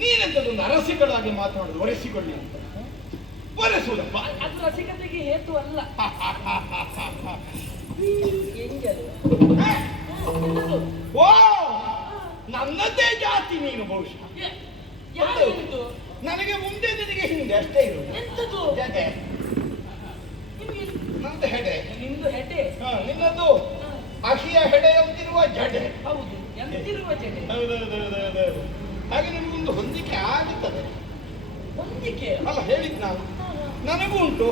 ನೀನೆಂತದೊಂದು ಅರಸಿಗಳಾಗಿ ಮಾತನಾಡುದು ಒರೆಸಿಕೊಳ್ಳಿ ಅಂತ ಒರೆಸುವುದಪ್ಪ ಅದು ರಸಿಕತೆಗೆ ಹೇತು ಅಲ್ಲ. ಓ ನನ್ನದೇ ಜಾತಿ ನೀನು ಬಹುಶಃ ನನಗೆ ಮುಂದೆ ನಿನಗೆ ಹಿಂದೆ ಅಷ್ಟೇ ಇರುವುದು. ಎಂತದು ಜಡೆ ನಂದು ಹೆಡೆ ನಿಮ್ದು ಹೆಡೆ ನಿನ್ನದು ಅಹಿಯ ಹೆಡೆ ಅಂತಿರುವ ಜಡೆ. ಹೌದು ಎಂತಿರುವ ಜಡೆ. ಹೌದೌದೌದೌದು. ಹಾಗೆ ನಿಮಗೊಂದು ಹೊಂದಿಕೆ ಆಗುತ್ತದೆ. ಹೊಂದಿಕೆ ಅಲ್ಲ ಹೇಳಿದ್ ನಾನು ನನಗೂ ಉಂಟು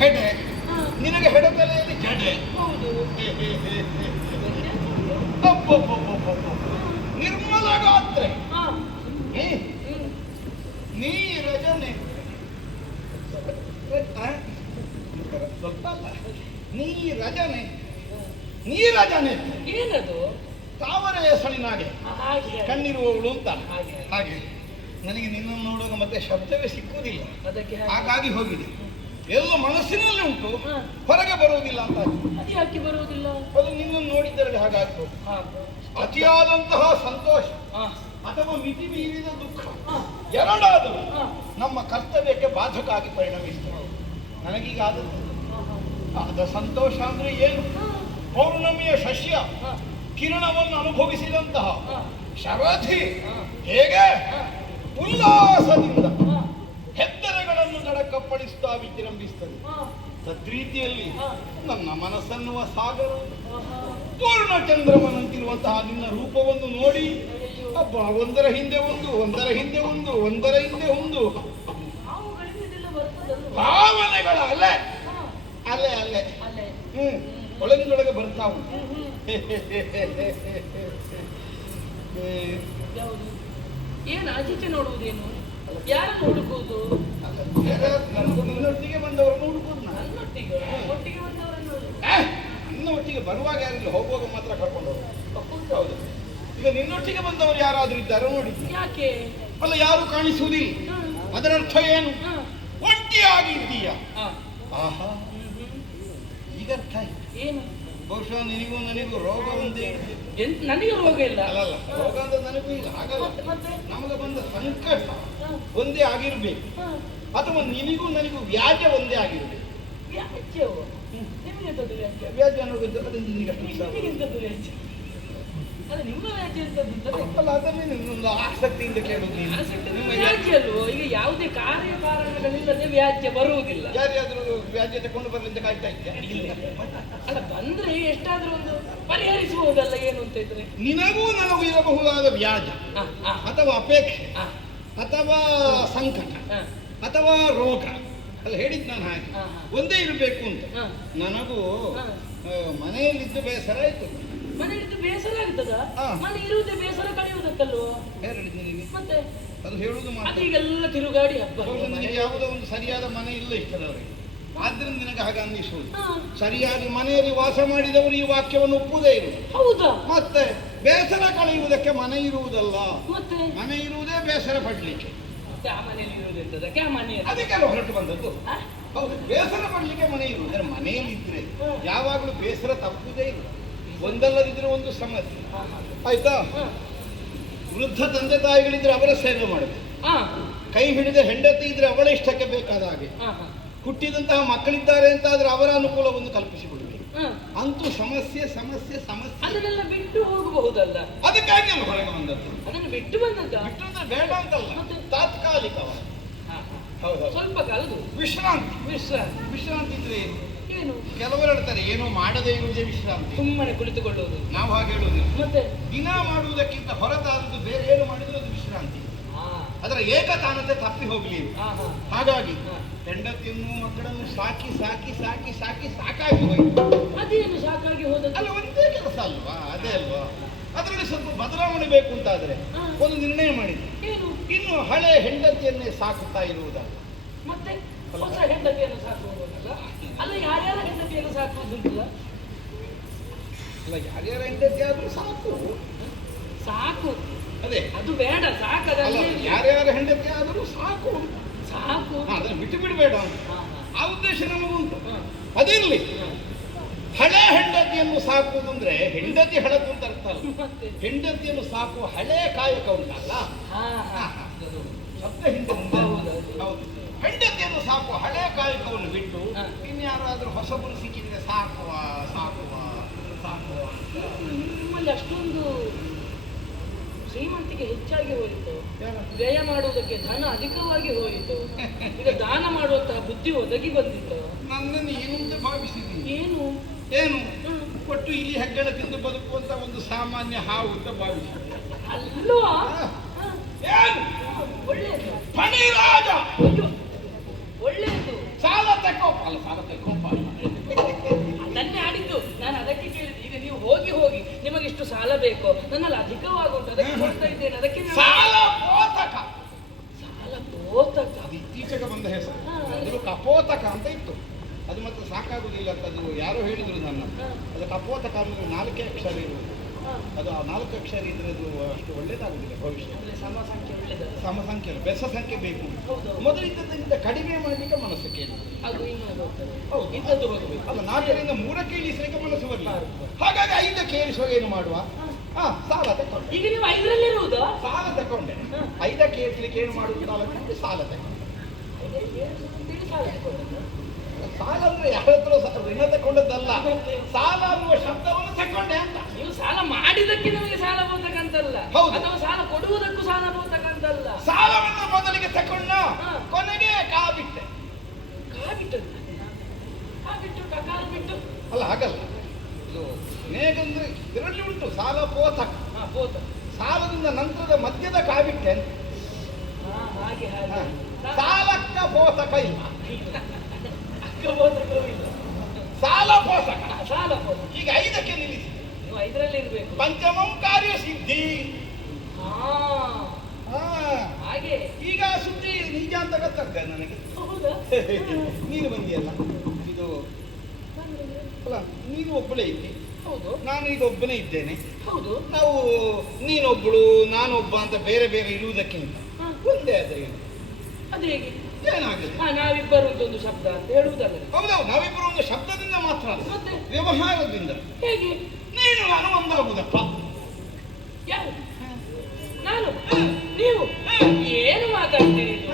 ಹೆಡೆ ನಿನಗೆ ಹೆಡೆ ತಲೆಯಲ್ಲಿ ಜಡೆ. ಹೌದು ನಿರ್ಮಲ ಗಾತ್ರೆ ನೀರಜನೆ ಸ್ವಲ್ಪ ನೀರಜನೆ ನೀರಜನೆ ಏನದು ತಾವರೆಯ ಸಳಿನಾಗೆ ಕಣ್ಣಿರುವವಳು ಅಂತ ಹಾಗೆ ನನಗೆ ನಿನ್ನನ್ನು ನೋಡುವಾಗ ಮತ್ತೆ ಶಬ್ದವೇ ಸಿಕ್ಕುವುದಿಲ್ಲ. ಹಾಗಾಗಿ ಹೋಗಿದೆ ಎಲ್ಲ ಮನಸ್ಸಿನಲ್ಲಿ ಉಂಟು ಹೊರಗೆ ಬರುವುದಿಲ್ಲ ಅಂತ. ಅದು ಯಾಕೆ ಬರುವುದಿಲ್ಲ? ಅದು ನಿನ್ನನ್ನು ನೋಡಿದರೆ ಹಾಗಾಗ್ಬೋದು. ಅತಿಯಾದಂತಹ ಸಂತೋಷ ಅಥವಾ ಮಿತಿ ಮೀರಿದ ದುಃಖ ಎರಡಾದರೂ ನಮ್ಮ ಕರ್ತವ್ಯಕ್ಕೆ ಬಾಧಕ ಆಗಿ ಪರಿಣಮಿಸ್ತದೆ. ನನಗೀಗ ಆದ ಸಂತೋಷ ಅಂದ್ರೆ ಏನು? ಪೌರ್ಣಮಿಯ ಶಸ್ಯ ಕಿರಣವನ್ನು ಅನುಭವಿಸಿದಂತಹ ಶರಧಿ ಹೇಗೆ ಉಲ್ಲಾಸದಿಂದ ಹೆತ್ತರೆಗಳನ್ನು ನಡಕಪ್ಪಳಿಸ್ತಾ ವಿಜೃಂಭಿಸ್ತದೆ, ತದ್ರೀತಿಯಲ್ಲಿ ನನ್ನ ಮನಸ್ಸನ್ನುವ ಸಾಗರ ಪೂರ್ಣ ಚಂದ್ರಮನಂತಿರುವಂತಹ ನಿನ್ನ ರೂಪವನ್ನು ನೋಡಿ ಹಬ್ಬ ಒಂದರ ಹಿಂದೆ ಒಂದು ಒಂದರ ಹಿಂದೆ ಒಂದು ಒಂದರ ಹಿಂದೆ ಒಂದು ಭಾವನೆಗಳ ಅಲೆ ಅಲೆ ಅಲೆ ಒಳಗಿನೊಳಗೆ ಬರ್ತಾ ಉಂಟು. ಏನು ಆಚೀಚೆ ನೋಡುವುದೇನು? ಯಾರನ್ನು ಹುಡುಕುವುದು? ನಿನ್ನೊಟ್ಟಿಗೆ ಬಂದವರನ್ನು ಹುಡುಕುವುದು. ನನ್ನೊಟ್ಟಿಗೆ ಒಟ್ಟಿಗೆ ಬಂದವರನ್ನು ನನ್ನ ಒಟ್ಟಿಗೆ ಬರುವಾಗ ಯಾರಿಲ್ಲ, ಹೋಗುವಾಗ ಮಾತ್ರ ಕರ್ಕೊಂಡು ಹೋಗುದು. ಹೌದು. ಈಗ ನಿನ್ನೊಟ್ಟಿಗೆ ಬಂದವರು ಯಾರಾದ್ರೂ ಇದ್ದಾರೋ ನೋಡಿ. ಯಾಕೆ ಅಲ್ಲ ಯಾರು ಕಾಣಿಸುವುದಿಲ್ಲ. ಅದರ ಅರ್ಥ ಏನು? ಒಂಟಿಯಾಗಿ ಇದ್ದೀಯ. ಆಹಾ ಈಗ ಅರ್ಥ ಆಯ್ತು. ಏನು? ಬಹುಶಃ ನಿನಗೂ ನನಗೂ ರೋಗ ಒಂದೇ. ನನಗೆ ರೋಗ ಇಲ್ಲ. ಅಲ್ಲಲ್ಲ ರೋಗ ಅಂತ ನನಗೂ ಇಲ್ಲ. ಹಾಗಲ್ಲ, ನಮಗೆ ಬಂದ ಸಂಕಟ ಒಂದೇ ಆಗಿರ್ಬೇಕು ಅಥವಾ ನಿನಗೂ ನನಗೂ ವ್ಯಾಜ ಒಂದೇ ಆಗಿರ್ಬೇಕು. ವ್ಯಾಜ್ಯವು ನಿಮಗೆ ವ್ಯಾಜ್ಯ ವ್ಯಾಜ್ಯ ಅನ್ನೋದು ಅದನ್ನು ನಿನಗೆ ಅಲ್ಲ ನಿಮ್ಮ ವ್ಯಾಜ್ಯ ಅಂತದ್ದು ಅಲ್ಲ, ಅದನ್ನೇ ನಿನ್ನೊಂದು ಆಸಕ್ತಿಯಿಂದ ಕೇಳುವುದು. ವ್ಯಾಜ್ಯ ಅಲ್ವೋ? ಈಗ ಯಾವುದೇ ಕಾರ್ಯಕಾರಣಗಳಿಲ್ಲದೆ ವ್ಯಾಜ್ಯ ಬರುವುದಿಲ್ಲ. ಯಾರ್ಯಾದ್ರೂ ವ್ಯಾಜ್ಯ ತಗೊಂಡು ಬರ್ಲಿಂದ ಕಾಯ್ತಾ ಇದ್ದೆ. ಅಲ್ಲ ಬಂದ್ರೆ ಎಷ್ಟಾದ್ರೂ ಒಂದು ಪರಿಹರಿಸಬಹುದಲ್ಲ ಏನು ಅಂತ ಇದ್ರೆ. ನಿನಗೂ ನನಗೂ ಇರಬಹುದಾದ ವ್ಯಾಜ ಅಥವಾ ಅಪೇಕ್ಷೆ ಅಥವಾ ಸಂಕಟ ಅಥವಾ ರೋಗ ಅಲ್ಲ ಹೇಳಿದ್ ನಾನು ಹಾಗೆ ಒಂದೇ ಇರಬೇಕು ಅಂತ. ನನಗೂ ಮನೆಯಲ್ಲಿದ್ದು ಬೇಸರ ಆಯ್ತು. ಮನೆಯಲ್ಲಿದ್ದು ಬೇಸರ ಆಗ್ತದ? ಮನೆ ಇರುವುದೇ ಬೇಸರ ಕಳೆಯುವುದಕ್ಕಲ್ವೋ? ಮತ್ತೆ ಅದು ಹೇಳುವುದು ಅದೀಗೆಲ್ಲ ತಿರುಗಾಡಿ ಹಬ್ಬ. ನನಗೆ ಯಾವುದೋ ಒಂದು ಸರಿಯಾದ ಮನೆ ಇಲ್ಲ ಇಷ್ಟದವರಿಗೆ, ಆದ್ರಿಂದ ನಿನಗೆ ಹಾಗೆ ಅನ್ನಿಸುವುದು. ಸರಿಯಾಗಿ ಮನೆಯಲ್ಲಿ ವಾಸ ಮಾಡಿದವರು ಈ ವಾಕ್ಯವನ್ನು ಒಪ್ಪುವುದೇ ಇರುವುದು. ಹೌದಾ? ಮತ್ತೆ ಬೇಸರ ಕಳೆಯುವುದಕ್ಕೆ ಮನೆ ಇರುವುದಲ್ಲ, ಮತ್ತೆ ಮನೆ ಇರುವುದೇ ಬೇಸರ ಪಡ್ಲಿಕ್ಕೆ. ಅದಕ್ಕೆಲ್ಲ ಹೊರಟು ಬಂದದ್ದು. ಹೌದು, ಬೇಸರ ಪಡ್ಲಿಕ್ಕೆ ಮನೆ ಇರುವುದು. ಮನೆಯಲ್ಲಿ ಇದ್ರೆ ಯಾವಾಗಲೂ ಬೇಸರ ತಪ್ಪುವುದೇ ಇಲ್ಲ. ಒಂದಲ್ಲದಿದ್ರೆ ಒಂದು ಸಮಸ್ಯೆ ಆಯ್ತಾ. ವೃದ್ಧ ತಂದೆ ತಾಯಿಗಳಿದ್ರೆ ಅವರ ಸೇವೆ ಮಾಡಬೇಕು. ಕೈ ಹಿಡಿದ ಹೆಂಡತಿ ಇದ್ರೆ ಅವಳ ಇಷ್ಟಕ್ಕೆ ಬೇಕಾದ ಹಾಗೆ. ಹುಟ್ಟಿದಂತಹ ಮಕ್ಕಳಿದ್ದಾರೆ ಅಂತ ಆದ್ರೆ ಅವರ ಅನುಕೂಲವನ್ನು ಕಲ್ಪಿಸಿಕೊಡ್ಬೇಕು. ಅಂತೂ ಸಮಸ್ಯೆ ಸಮಸ್ಯೆ ಸಮಸ್ಯೆ ಅದನ್ನೆಲ್ಲ ಬಿಟ್ಟು ಹೋಗಬಹುದಲ್ಲ. ಅದಕ್ಕಾಗಿ ಅಲ್ಲ ಹೊರಗೆ ಬಂದದ್ದು. ಅದನ್ನು ಬಿಟ್ಟು ಬಂದದ್ದ? ಬಿಟ್ಟು ಅಂದ್ರೆ ಬೇಡ ಅಂತಲ್ಲ, ತಾತ್ಕಾಲಿಕವ. ಹೌದು, ಸ್ವಲ್ಪ ಕಾಲದು ವಿಶ್ರಾಂತಿ. ವಿಶ್ರಾಂತಿ ಇದ್ರೆ ಏನು? ಕೆಲವರು ಹೇಳ್ತಾರೆ ಏನೋ ಮಾಡದೇ ಇರುವುದೇ ವಿಶ್ರಾಂತಿ, ಸುಮ್ಮನೆ ಕುಳಿತುಕೊಳ್ಳುವುದು. ನಾವು ಹಾಗೆ ಹೇಳುವುದಿಲ್ಲ. ಮತ್ತೆ ದಿನ ಮಾಡುವುದಕ್ಕಿಂತ ಹೊರತಾದದ್ದು ಬೇರೆ ಏನು ಮಾಡಿದ್ರು ಅದು ವಿಶ್ರಾಂತಿ. ಅದರ ಏಕತಾನತೆ ತಪ್ಪಿ ಹೋಗ್ಲಿ. ಹಾಗಾಗಿ ಹೆಂಡತಿಯನ್ನು ಮಕ್ಕಳನ್ನು ಸಾಕಿ ಸಾಕಿ ಸಾಕಿ ಸಾಕಿ ಸಾಕಾಗಿ ಹೋಯ್ತು. ಅದೇನು ಸಾಕಾಗಿ ಹೋದ? ಅಲ್ಲ ಒಂದೇ ಕೆಲಸ ಅಲ್ವಾ, ಅದೇ ಅಲ್ವಾ. ಅದರಲ್ಲಿ ಸ್ವಲ್ಪ ಬದಲಾವಣೆ ಬೇಕು ಅಂತಾದ್ರೆ ಒಂದು ನಿರ್ಣಯ ಮಾಡಿದೆ. ಇನ್ನು ಹಳೆ ಹೆಂಡತಿಯನ್ನೇ ಸಾಕುತ್ತಾ ಇರುವುದಲ್ಲ, ಮತ್ತೆ ಹೊಸ ಹೆಂಡತಿಯನ್ನು ಸಾಕುವುದಲ್ಲ. ಅಲ್ಲ ಯಾರ್ಯಾರ ಹೆಂಡತಿಯನ್ನು ಸಾಕುವುದಿಲ್ಲ. ಅಲ್ಲ ಯಾರ್ಯಾರ ಹೆಂಡತಿ ಆದ್ರೂ ಸಾಕು ಸಾಕು. ಅದೇ ಅದು ಬೇಡ, ಸಾಕದಲ್ಲ. ಯಾರ್ಯಾರ ಹೆಂಡತಿ ಆದರೂ ಸಾಕು ಸಾಕು, ಅದನ್ನು ಬಿಟ್ಟು ಬಿಡಬೇಡ. ಆ ಉದ್ದೇಶ ನಮಗುಂಟು. ಅದಿರಲಿ. ಹಳೆ ಹೆಂಡತಿಯನ್ನು ಸಾಕುವುದು ಅಂದ್ರೆ ಹೆಂಡತಿ ಹಳತು ಅಂತ ಅರ್ಥ ಅಲ್ಲ. ಮತ್ತೆ ಹೆಂಡತಿಯನ್ನು ಸಾಕುವ ಹಳೆ ಕಾಯಕ ಉಂಟಲ್ಲ, ಹಾ ಹಾ ಶಬ್ದ ಹಿಂದೆ ಮುಂದೆ ಹೌದು. ಹೆಂಡತಿಯನ್ನು ಸಾಕುವ ಹಳೆ ಕಾಯಕವನ್ನು ಬಿಟ್ಟು ಇನ್ಯಾರಾದ್ರೂ ಹೊಸಬರು ಸಿಕ್ಕಿದ್ರೆ ಸಾಕುವ ಸಾಕುವ ಸಾಕುವ. ನಿಮ್ಮಲ್ಲಿ ಅಷ್ಟೊಂದು ಶ್ರೀಮಂತಿಗೆ ಹೆಚ್ಚಾಗಿ ಹೋಯಿತು, ವ್ಯಯ ಮಾಡುವುದಕ್ಕೆ ಧನ ಅಧಿಕವಾಗಿ ಹೋಯಿತು, ಈಗ ದಾನ ಮಾಡುವಂತಹ ಬುದ್ಧಿ ಒದಗಿ ಬಂದಿತ್ತು. ನನ್ನನ್ನು ಏನಂತ ಭಾವಿಸಿದ್ದೀನಿ? ಏನು ಏನು ಕೊಟ್ಟು ಇಲ್ಲಿ ಹೆಗ್ಗಣ ತಿಂದು ಬದುಕುವಂತ ಒಂದು ಸಾಮಾನ್ಯ ಹಾವು ಅಂತ ಭಾವಿಸಿದ್ದೀನಿ. ಅಲ್ವಾ? ಏನು ಒಳ್ಳೆಯದು. ಫಣಿರಾಜ ಅಯ್ಯೋ, ಒಳ್ಳೆಯದು. ಸಾಲ ತಕೋಪ ಅಲ್ಲ, ಸಾಲ ತಕೋಪ ಅದನ್ನೇ ಆಡಿದ್ದು ನಾನು, ಅದಕ್ಕೆ ಕೇಳಿದ್ದು. ಈಗ ನೀವು ಹೋಗಿ ಹೋಗಿ ನಿಮಗೆ ಇಷ್ಟು ಸಾಲ ಬೇಕು, ನನ್ನಲ್ಲಿ ಅಧಿಕವಾಗುಂಟು, ಅದಕ್ಕೆ ಕೊಡ್ತಾ ಇದ್ದೇನೆ. ಅದಕ್ಕೆ ಸಾಲ ಪೋತಕ. ಸಾಲ ಪೋತಕ ಅದು ಇತ್ತೀಚೆಗೆ ಬಂದ ಹೆಸರು. ಅದು ಕಪೋತಕ ಅಂತ ಇತ್ತು. ಅದು ಮತ್ತೆ ಸಾಕಾಗುದಿಲ್ಲ ಅಂತ ಅದು ಯಾರೋ ಹೇಳಿದ್ರು ನನ್ನ. ಅದು ಕಪೋತಕ ಅಂದ್ರೆ 4 ಅಕ್ಷರ ಇರುವುದು. ಅದು ಆ 4 ಅಕ್ಷರ ಇದ್ರೆ ಅದು ಅಷ್ಟು ಒಳ್ಳೇದಾಗುದಿಲ್ಲ ಭವಿಷ್ಯ. ಸಮ ಸಂಖ್ಯೆ ಒಳ್ಳೆಯದು. ಸಮ ಸಂಖ್ಯೆ ಅಲ್ಲ, ಬೆಸ ಸಂಖ್ಯೆ ಬೇಕು. ಹೌದು. ಮೊದಲಿದ್ದಕ್ಕಿಂತ ಕಡಿಮೆ ಮಾಡಲಿಕ್ಕೆ ಮನಸ್ಸು ಕೇಳಿ. ಅದು ಇನ್ನೂ ಹೋಗ್ತದೆ. ಹೌದು, ಇಂಥದ್ದು ಹೋಗಬೇಕು. ಅಲ್ಲ, 4ರಿಂದ 3ಕ್ಕೆ ಇಳಿಸಲಿಕ್ಕೆ ಮನಸ್ಸು ಬರಲಿಲ್ಲ. ಹಾಗಾಗಿ 5ಕ್ಕೆ ಏರಿಸುವಾಗ ಏನು ಮಾಡುವ? ಸಾಲ ತಕೊಂಡೆ. ಈಗ ನೀವು 5ರಲ್ಲಿರುವುದು? ಸಾಲ ತಕೊಂಡೆ. 5ಕ್ಕೆ ಏರಿಸಲಿಕ್ಕೆ ಏನು ಮಾಡುವುದು? ಸಾಲ ತಕೊಂಡೆ. ಸಾಲ ಅಂದ್ರೆ ಯಾರ ಹತ್ರ ಋಣ ತಕೊಂಡದ್ದಲ್ಲ, ಸಾಲ ಅನ್ನುವ ಶಬ್ದವನ್ನು ತಕೊಂಡೆ ಅಂತ. ನೀವು ಸಾಲ ಮಾಡಿದಕ್ಕೆ ನಮಗೆ ಸಾಲ ಬೋತಕ್ಕಂತಲ್ಲ, ಅಥವಾ ಸಾಲ ಕೊಡುವುದಕ್ಕೂ ಸಾಲ ಬೋತಕ್ಕಂತಲ್ಲ. ಸಾಲವನ್ನು ಮೊದಲಿಗೆ ತಕೊಂಡ, ಕೊನೆಗೆ ಕಾಬಿಟ್ಟೆ. ಕಾಬಿಟ್ಟು ಕಾಲು ಬಿಟ್ಟು ಅಲ್ಲ, ಹಾಗಲ್ಲ. ಇದು ನೇಗಂದ್ರೆ ಇದರಲ್ಲಿ ಉಂಟು ಸಾಲ ಪೋತಕ. ಸಾಲದಿಂದ ನಂತರದ ಮಧ್ಯದ ಕಾಬಿಟ್ಟೆ ಅಂತ. ಹಾಗೆ ಸಾಲಕ್ಕ ಪೋತಕ ಇಲ್ಲ, ಸಾಲ ಪೋಷಕ. ಸಾಲ ಪೋಷಕ. ಈಗ 5ಕ್ಕೆ ನಿಲ್ಲಿಸಿ. ನೀವು 5ರಲ್ಲಿ ಇರ್ಬೇಕು. ಪಂಚಮಂ ಕಾರ್ಯ ಸಿದ್ಧಿ. ಹಾಗೆ ಈಗ ಸುದ್ದಿ ನಿಜ ಅಂತ ಗೊತ್ತಾಗ್ತದೆ ನನಗೆ. ಹೌದಾ? ನೀನು ಬಂದಿಯಲ್ಲ, ಇದು ಅಲ್ಲ, ನೀನು ಒಬ್ಬಳೇ ಇದ್ದಿ. ಹೌದು. ನಾನು ಈಗ ಒಬ್ಬನೇ ಇದ್ದೇನೆ. ಹೌದು. ನಾವು ನೀನೊಬ್ಬಳು ನಾನೊಬ್ಬ ಅಂತ ಬೇರೆ ಬೇರೆ ಇರುವುದಕ್ಕಿಂತ ಒಂದೇ ಆದ್ರೆ ಏನು? ಅದು ಹೇಗೆ? ಏನಾಗಲಿ, ನಾವಿಬ್ಬರು ಒಂದು ಶಬ್ದ ಅಂತ ಹೇಳುವುದಲ್ಲ. ಹೌದೌದು, ನಾವಿಬ್ಬರು ಒಂದು ಶಬ್ದದಿಂದ ಮಾತ್ರ ಅಲ್ಲ, ಮತ್ತೆ ವ್ಯವಹಾರದಿಂದ. ಹೇಗೆ? ನೀನು ನಾನು ಒಂದಾಗುವುದಪ್ಪ. ಯಾರು? ನಾನು? ನೀವು? ಏನು ಮಾತಾಡ್ತೀರಿ ಇದು?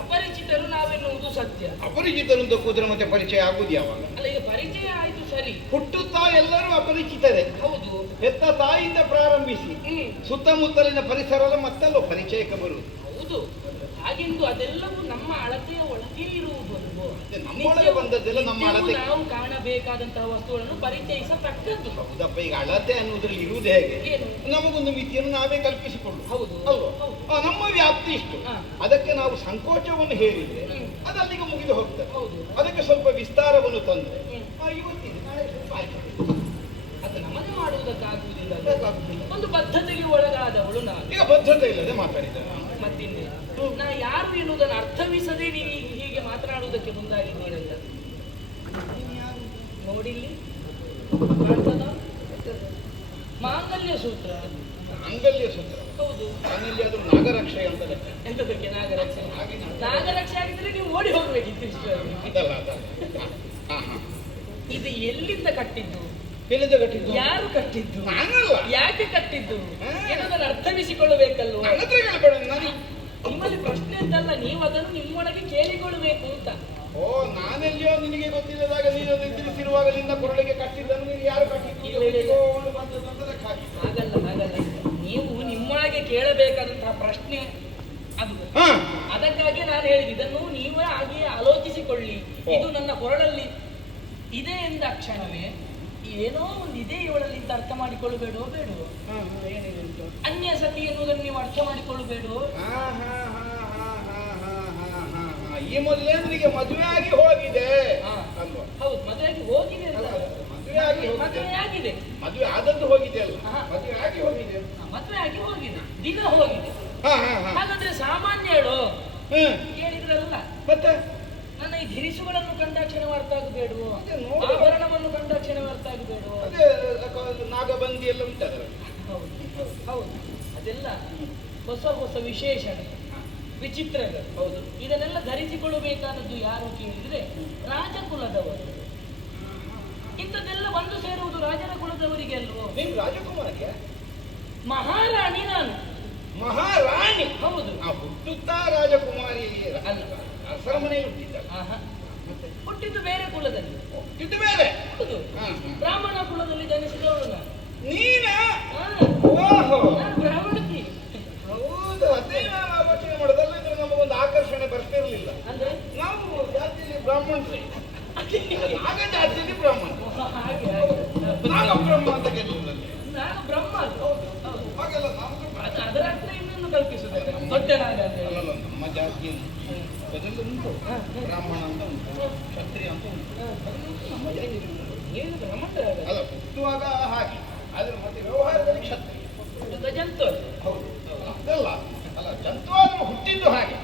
ಅಪರಿಚಿತರು ನಾವೆನ್ನುವುದು ಸತ್ಯ. ಅಪರಿಚಿತರು ಅಂತ ಕೂದ್ರೆ ಮತ್ತೆ ಪರಿಚಯ ಆಗುದು ಯಾವಾಗ? ಅಲ್ಲ, ಈಗ ಪರಿಚಯ ಆಯ್ತು ಸರಿ. ಹುಟ್ಟುತ್ತಾ ಎಲ್ಲರೂ ಅಪರಿಚಿತರೇ. ಹೌದು. ಹೆತ್ತ ತಾಯಿಯಿಂದ ಪ್ರಾರಂಭಿಸಿ ಸುತ್ತಮುತ್ತಲಿನ ಪರಿಸರ ಮತ್ತೆಲ್ಲೋ ಪರಿಚಯಕ್ಕೆ ಬರುವುದು. ಹೌದು. ಹಾಗೆಂದು ಅದೆಲ್ಲವೂ ನಮ್ಮ ಅಳತೆಯ ಒಳಗೆ ಇರುವುದು. ನಮ್ಮೊಳಗೆ ಬಂದದ್ದೆಲ್ಲ ನಮ್ಮ ಅಳತೆ. ನಾವು ಕಾಣಬೇಕಾದಂತಹ ವಸ್ತುಗಳನ್ನು ಪರಿಚಯಿಸತಕ್ಕದ್ದು. ಹೌದಪ್ಪ, ಈಗ ಅಳತೆ ಅನ್ನೋದ್ರಲ್ಲಿ ಇರುವುದು ಹೇಗೆ? ನಮಗೊಂದು ಮಿತಿಯನ್ನು ನಾವೇ ಕಲ್ಪಿಸಿಕೊಂಡು. ಹೌದು ಅಲ್ವಾ? ನಮ್ಮ ವ್ಯಾಪ್ತಿ ಇಷ್ಟು, ಅದಕ್ಕೆ ನಾವು ಸಂಕೋಚವನ್ನು ಹೇಳಿದ್ರೆ ಅದು ಅಲ್ಲಿಗೆ ಮುಗಿದು ಹೋಗ್ತದೆ. ಅದಕ್ಕೆ ಸ್ವಲ್ಪ ವಿಸ್ತಾರವನ್ನು ತಂದ್ರೆ ಇವತ್ತಿನ ನಾಳೆ ಸ್ವಲ್ಪ ಆಯ್ತು. ಅದು ನಮಗೆ ಮಾಡುವುದಕ್ಕಾಗುವುದಿಲ್ಲ. ಒಂದು ಬದ್ಧತೆಗೆ ಒಳಗಾದವಳು ನಾನು. ಈಗ ಬದ್ಧತೆ ಇಲ್ಲದೆ ಮಾತಾಡಿದ್ದಾರೆ. ಮತ್ತಿನ್ನೇ ನಾ ಯಾರು ಎನ್ನುವುದನ್ನು ಅರ್ಥವಿಸದೆ ನೀವು ಹೀಗೆ ಮಾತನಾಡುವುದಕ್ಕೆ ಮುಂದಾಗಿದ್ದೀರಲ್ಲ. ನೋಡಿಲ್ಲಿ ಕಾಣ್ತದ ಮಾಂಗಲ್ಯ ಸೂತ್ರ. ಮಾಂಗಲ್ಯ ಸೂತ್ರ? ಹೌದು. ಮಾಂಗಲ್ಯ ಅದು ನಾಗರಕ್ಷೆ ಅಂತ. ಎಂತದಕ್ಕೆ ನಾಗರಕ್ಷೆ? ನಾಗರಕ್ಷೆ ಆಗಿದ್ರೆ ನೀವು ಓಡಿ ಹೋಗ್ಬೇಕಿತ್ತು. ಅದಲ್ಲ. ಇದು ಎಲ್ಲಿಂದ ಕಟ್ಟಿದ್ದು? ಎಲ್ಲಿಂದ ಕಟ್ಟಿದ್ದು? ಯಾರು ಕಟ್ಟಿದ್ದು? ನಾನಲ್ಲ. ಯಾಕೆ ಕಟ್ಟಿದ್ದು? ಹಾ. ಏನದನ್ನು ಅರ್ಥವಿಸಿಕೊಳ್ಳಬೇಕಲ್ವ? ನನ್ನ ಹತ್ರ ಕೇಳಬೇಡ ನಾನು. ನಿಮ್ಮಲ್ಲಿ ಪ್ರಶ್ನೆ ಅಂತಲ್ಲ, ನೀವು ಅದನ್ನು ನಿಮ್ಮೊಳಗೆ ಕೇಳಿಕೊಳ್ಳಬೇಕು ಅಂತ. ಓ, ನಾನೆಲ್ಲಿಯೋ ನಿನಗೆ ಗೊತ್ತಿಲ್ಲದಾಗ ನೀನು ನಿದ್ರಿಸಿರುವಾಗ ನಿನ್ನ ಕೊರಳಿಗೆ ಕಟ್ಟಿದ್ದನ್ನು ನೀನು ಯಾರು ಕಟ್ಟಿದ್ದು ಬಂದದ್ದು ಅಂತ ಲೆಕ್ಕ ಹಾಕಿ. ಹಾಗಲ್ಲ ಹಾಗಲ್ಲ, ನೀವು ನಿಮ್ಮೊಳಗೆ ಕೇಳಬೇಕಾದಂತಹ ಪ್ರಶ್ನೆ ಅದು. ಹಾ, ಅದಕ್ಕಾಗಿ ನಾನು ಹೇಳಿದೆ, ಇದನ್ನು ನೀವೇ ಹಾಗೆಯೇ ಆಲೋಚಿಸಿಕೊಳ್ಳಿ. ಇದು ನನ್ನ ಕೊರಳಲ್ಲಿ ಇದೆ ಎಂದ ಕ್ಷಣವೇ ಏನೋ ಒಂದು ಇದೆ ಇವಳಲ್ಲಿ ಅಂತ ಅರ್ಥ ಮಾಡಿಕೊಳ್ಳಬೇಡೋ ಬೇಡವೋ? ಏನಿದೆ ಉಂಟು? ಅನ್ಯ ಸತಿ ಎನ್ನುವುದನ್ನು ನೀವು ಅರ್ಥ ಮಾಡಿಕೊಳ್ಳಬೇಡೋ? ಈ ಮೊದಲೇ ನಿನಗೆ ಮದುವೆ ಆಗಿ ಹೋಗಿದೆ ಅಲ್ವಾ? ಹೌದು, ಮದುವೆಯಾಗಿ ಹೋಗಿದೆ ಅಂತ. ಮದುವೆ ಆಗಿ ಮದುವೆ ಆಗಿದೆ, ಮದುವೆ ಆದದ್ದು ಹೋಗಿದೆ ಅಲ್ಲ, ಹಾ. ಮದುವೆ ಆಗಿ ಹೋಗಿದೆ. ಮದುವೆ ಆಗಿ ಹೋಗಿದೆ, ದಿನ ಹೋಗಿದೆ. ಹಾ ಹಾ ಹಾ. ಹಾಗಾದ್ರೆ ಸಾಮಾನ್ಯ ಹೇಳು, ಹ್ಮ್. ಕೇಳಿದ್ರಲ್ಲ. ಮತ್ತೆ ನನ್ನ ಈ ಧಿರಿಸುಗಳನ್ನು ಕಂಡಾಕ್ಷಣವೇ ಅರ್ಥ ಆಗಬೇಡುವೋ? ಅದೇ ನೋಡಿ. ಆಭರಣವನ್ನು ಕಂಡಾಕ್ಷಣವೇ ಅರ್ಥ ಆಗಬೇಡುವೋ? ಅದೇ ನಾಗಬಂದಿ ಎಲ್ಲ ಉಂಟದರ. ಹೌದು ಹೌದು, ಅದೆಲ್ಲ ಹೊಸ ಹೊಸ ವಿಶೇಷಣೆ, ವಿಚಿತ್ರಗಳು. ಹೌದು, ಇದನ್ನೆಲ್ಲ ಧರಿಸಿಕೊಳ್ಳಬೇಕಾದದ್ದು ಯಾರು ಕೇಳಿದ್ರೆ ರಾಜಕುಲದವರು. ಇಂಥದ್ದೆಲ್ಲ ಬಂದು ಸೇರುವುದು ರಾಜನ ಕುಲದವರಿಗೆ ಅಲ್ವೋ? ನೀನು ರಾಜಕುಮಾರಿಗೆ? ಮಹಾರಾಣಿ ನಾನು. ಮಹಾರಾಣಿ? ಹೌದು. ಹುಟ್ಟುತ್ತಾ ರಾಜಕುಮಾರಿ ಅಲ್ಲ, ಅರಸರ ಮನೆಯಲ್ಲಿ ಹುಟ್ಟಿದ್ದ. ಆಹಾ. ಹುಟ್ಟಿದ್ದು ಬೇರೆ ಕುಲದಲ್ಲಿ. ಇದು ಬೇರೆ? ಹೌದು, ಬ್ರಾಹ್ಮಣ ಕುಲದಲ್ಲಿ ಜನಿಸಿದವಳು ನಾನು. ನೀನ? ಹಾ, ಓಹೋ, ನಾನು ಬ್ರಾಹ್ಮಣತಿ. ಹೌದು. ಅದೇ ನಾನು ಆಲೋಚನೆ ಮಾಡೋದಲ್ಲ, ಇದ್ರೆ ನಮಗೊಂದು ಆಕರ್ಷಣೆ ಬರ್ತಿರ್ಲಿಲ್ಲ. ಅಂದ್ರೆ ನಾವು ಜಾತಿಯಲ್ಲಿ ಬ್ರಾಹ್ಮಣರೇ, ನಾಗ ಜಾತಿಯಲ್ಲಿ ಬ್ರಾಹ್ಮಣ. ಹಾಗೆ ನಾಗ ಬ್ರಹ್ಮ ಅಂತ ಕೇಳಿದ್ರಲ್ಲಿ ನಾನು ಬ್ರಹ್ಮ ಅಲ್ಲ. ಹೌದು. ಹಾಗೆಲ್ಲ ನಾವು ಬ್ರಹ್ಮ. ಅದರ ಅರ್ಥ ಇನ್ನೊಂದು ಕಲ್ಪಿಸುತ್ತದೆ, ದೊಡ್ಡನಾಗ ಅಂತ ಹೇಳಿ. ಅಲ್ಲಲ್ಲ, ನಮ್ಮ ಜಾತಿಯಲ್ಲಿ ಅದೆಲ್ಲ ಉಂಟು. ಬ್ರಾಹ್ಮಣ ಅಂತ ಉಂಟು, ಕ್ಷತ್ರಿಯ ಅಂತ ಉಂಟು. ಅದೆಲ್ಲ ನಮ್ಮ ಜಾತಿಯಲ್ಲಿ ಉಂಟು. ನೀವು ಬ್ರಹ್ಮಂತರಾಗ ಅಲ್ಲ, ಹುಟ್ಟುವಾಗ ಹಾಗೆ, ಆದ್ರೆ ಮತ್ತೆ ವ್ಯವಹಾರದಲ್ಲಿ ಕ್ಷತ್ರಿಯ. ಜಂತು. ಹೌದು. ಅದಲ್ಲ ಅಲ್ಲ, ಜಂತುವಾದರೂ ಹುಟ್ಟಿದ್ದು ಹಾಗೆ.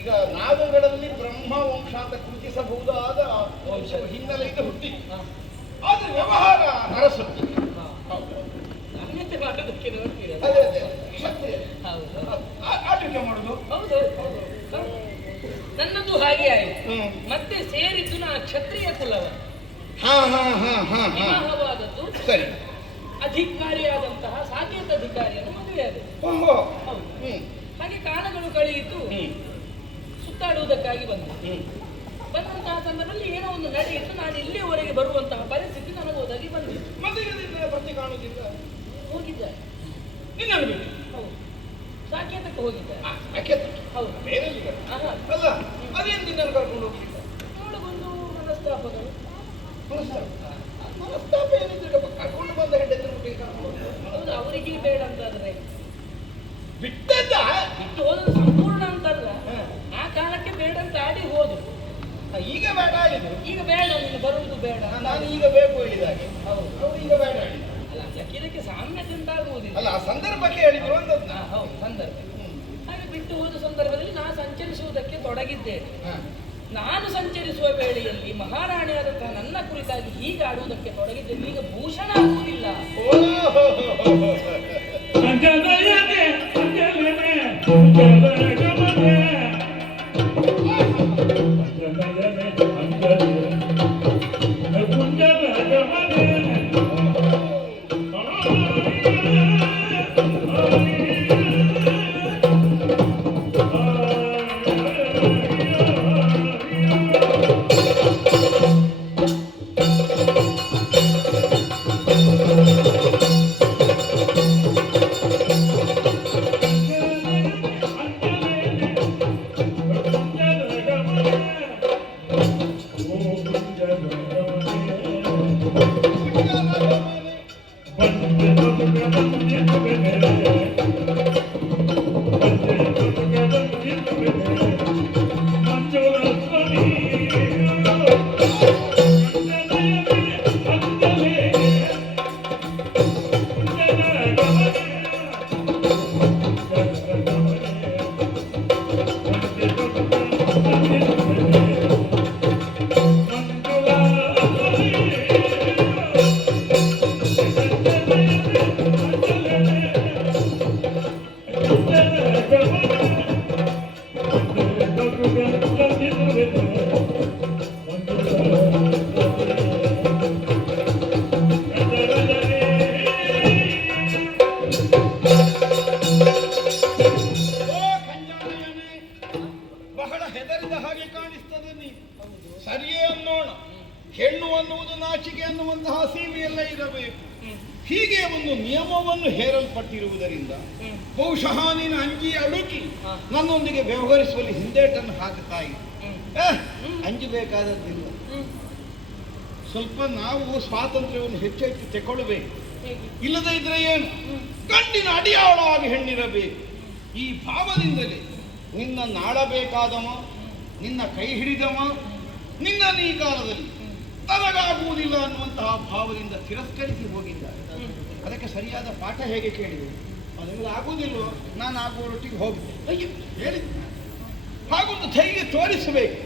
ಈಗ ನಾಗಗಳಲ್ಲಿ ಬ್ರಹ್ಮ ವಂಶ ಅಂತ ಗುರುತಿಸಬಹುದಾದ ವಂಶ ಹಿನ್ನೆಲೆಯಿಂದ ಹುಟ್ಟಿದ್ದು. ಆದ್ರೆ ವ್ಯವಹಾರ ನರಸುತ್ತಿ. ಹೌದು, ಅನ್ಯತೆ ಮಾಡೋದಕ್ಕೆ ನೋಡ್ತೀರ. ಅದೇ ಅದೇ ಕ್ಷತ್ರಿಯ. ಹೌದು ಆಟಿಕೆ ಮಾಡುದು. ಹೌದು ಹೌದು. ನನ್ನದು ಹಾಗೆ ಆಯಿತು. ಹ್ಮ್. ಮತ್ತೆ ಸೇರಿದ್ದು ನಾ ಕ್ಷತ್ರಿಯ ಕುಲವ. ಹಾ ಹಾ ಹಾ ಹಾ ಹಾ. ವಿವಾಹವಾದದ್ದು ಸರಿ. ಅಧಿಕಾರಿಯಾದಂತಹ ಸಾಕೇತ ಅಧಿಕಾರಿಯನ್ನು ಮದುವೆಯಾದದ್ದು. ಓಹೋ. ಹೌದು. ಹ್ಮ್ ಹಾಗೆ ಕಾಲಗಳು ಕಳೆಯಿತು, ಹ್ಮ್ ಸುತ್ತಾಡುವುದಕ್ಕಾಗಿ ಬಂದೆ. ಹ್ಮ್. ಬಂದಂತಹ ಸಂದರ್ಭದಲ್ಲಿ ಏನೋ ಒಂದು ನಡೆಯಿತು, ನಾನು ಇಲ್ಲಿಯವರೆಗೆ ಬರುವಂತಹ ಪರಿಸ್ಥಿತಿ ನನಗೆ ಹೋದಾಗಿ ಬಂದಿತ್ತು. ಮತ್ತೆ ಇದರಿಂದ ಪ್ರತಿ ಕಾಣುವುದಿಲ್ಲ. ಹೋಗಿದ್ದಾರೆ. ನಿನ್ನನ್ನು ಬಿಟ್ಟು. ಹೌದು, ಸಾಕೇತಕ್ಕೆ ಹೋಗಿದ್ದಾರೆ. ಯಾಕೆ? ಹೌದು. ಬೇರೆ ಎಲ್ಲಿಗೆ? ಆಹಾ. ಅಲ್ಲ, ಅದೇನು ನಿನ್ನನ್ನು ಕರ್ಕೊಂಡು ಹೋಗ್ಲಿಲ್ಲ? ನೋಡು, ಒಂದು ಮನಸ್ತಾಪಗಳು. ಮನಸ್ತಾಪ ಏನಿದ್ರೆ ಕರ್ಕೊಂಡು ಬಂದ ಹೆಂಡತಿ ಮುಟ್ಟಿಗೆ ಕರ್ಕೊಂಡು ಹೋಗ್ತಾರೆ. ಹೌದು, ಅವರಿಗೆ ಬೇಡ ಅಂತಾದ್ರೆ ಬಿಟ್ಟದ್ದ? ಬಿಟ್ಟು ಹೋದದ್ದು ಸಂಪೂರ್ಣ ಅಂತಲ್ಲ, ಆ ಕಾಲಕ್ಕೆ ಬೇಡ ಅಂತ ಆಡಿ ಹೋದ್ರು. ಈಗ ಬೇಡ ಹೇಳಿದ್ರು. ಈಗ ಬೇಡ, ನೀನು ಬರುವುದು ಬೇಡ. ನಾನು ಈಗ ಬೇಕು ಹೇಳಿದಾಗೆ. ಹೌದು. ಅವ್ರು ಈಗ ಬೇಡ ಹೇಳಿದ್ರು. ಅಲ್ಲ, ಇದಕ್ಕೆ ಸಾಮ್ಯತೆ ಉಂಟಾಗುವುದಿಲ್ಲ. ಅಲ್ಲ, ಆ ಸಂದರ್ಭಕ್ಕೆ ಹೇಳಿದ್ರು ಅಂದದ್ದು. ಹೌದು, ಸಂದರ್ಭ. ಹಾಗೆ ಬಿಟ್ಟು ಹೋದ ಸಂದರ್ಭದಲ್ಲಿ ನಾನು ಸಂಚರಿಸುವುದಕ್ಕೆ ತೊಡಗಿದ್ದೇನೆ. ನಾನು ಸಂಚರಿಸುವ ವೇಳೆಯಲ್ಲಿ ಮಹಾರಾಣಿಯಾದಂತಹ ನನ್ನ ಕುರಿತಾಗಿ ಹೀಗೆ ಆಡುವುದಕ್ಕೆ ತೊಡಗಿದ್ದೇನೆ. ಈಗ ಭೂಷಣ ಆಗುವುದಿಲ್ಲ. Thank you. ಹೆಣ್ಣು ಅನ್ನುವುದು ನಾಚಿಕೆ ಅನ್ನುವಂತಹ ಸೀಮೆಯಲ್ಲ ಇರಬೇಕು. ಹೀಗೆ ಒಂದು ನಿಯಮವನ್ನು ಹೇರಲ್ಪಟ್ಟಿರುವುದರಿಂದ ಬಹುಶಃ ನೀನು ಅಂಜಿ ಅಡುಕಿ ನನ್ನೊಂದಿಗೆ ವ್ಯವಹರಿಸುವಲ್ಲಿ ಹಿಂದೇಟನ್ನು ಹಾಕುತ್ತಾ ಇದೆ. ಅಂಜಬೇಕಾದದ್ದಿಲ್ಲ. ಸ್ವಲ್ಪ ನಾವು ಸ್ವಾತಂತ್ರ್ಯವನ್ನು ಹೆಚ್ಚೆಚ್ಚು ತೆಗೊಳ್ಬೇಕು. ಇಲ್ಲದೇ ಇದ್ರೆ ಏನು, ಗಂಡಿನ ಅಡಿಯಾಳವಾಗಿ ಹೆಣ್ಣಿರಬೇಕು. ಈ ಭಾವದಿಂದಲೇ ನಿನ್ನ ನಾಡಬೇಕಾದವ, ನಿನ್ನ ಕೈ ಹಿಡಿದವ, ನಿನ್ನ ಈ ಕಾಲದಲ್ಲಿ ತನಗಾಗುವುದಿಲ್ಲ ಅನ್ನುವಂತಹ ಭಾವದಿಂದ ತಿರಸ್ಕರಿಸಿ ಹೋಗಿದ್ದಾರೆ. ಅದಕ್ಕೆ ಸರಿಯಾದ ಪಾಠ ಹೇಗೆ ಕೇಳಿದೆ? ನಿಮಗೆ ಆಗುವುದಿಲ್ವೋ, ನಾನು ಆಗುವರೊಟ್ಟಿಗೆ ಹೋಗಿದ್ದೆ. ಅಯ್ಯೋ ಹೇಳಿದ್ದೆ, ಹಾಗೊಂದು ಧೈರ್ಯ ತೋರಿಸಬೇಕು.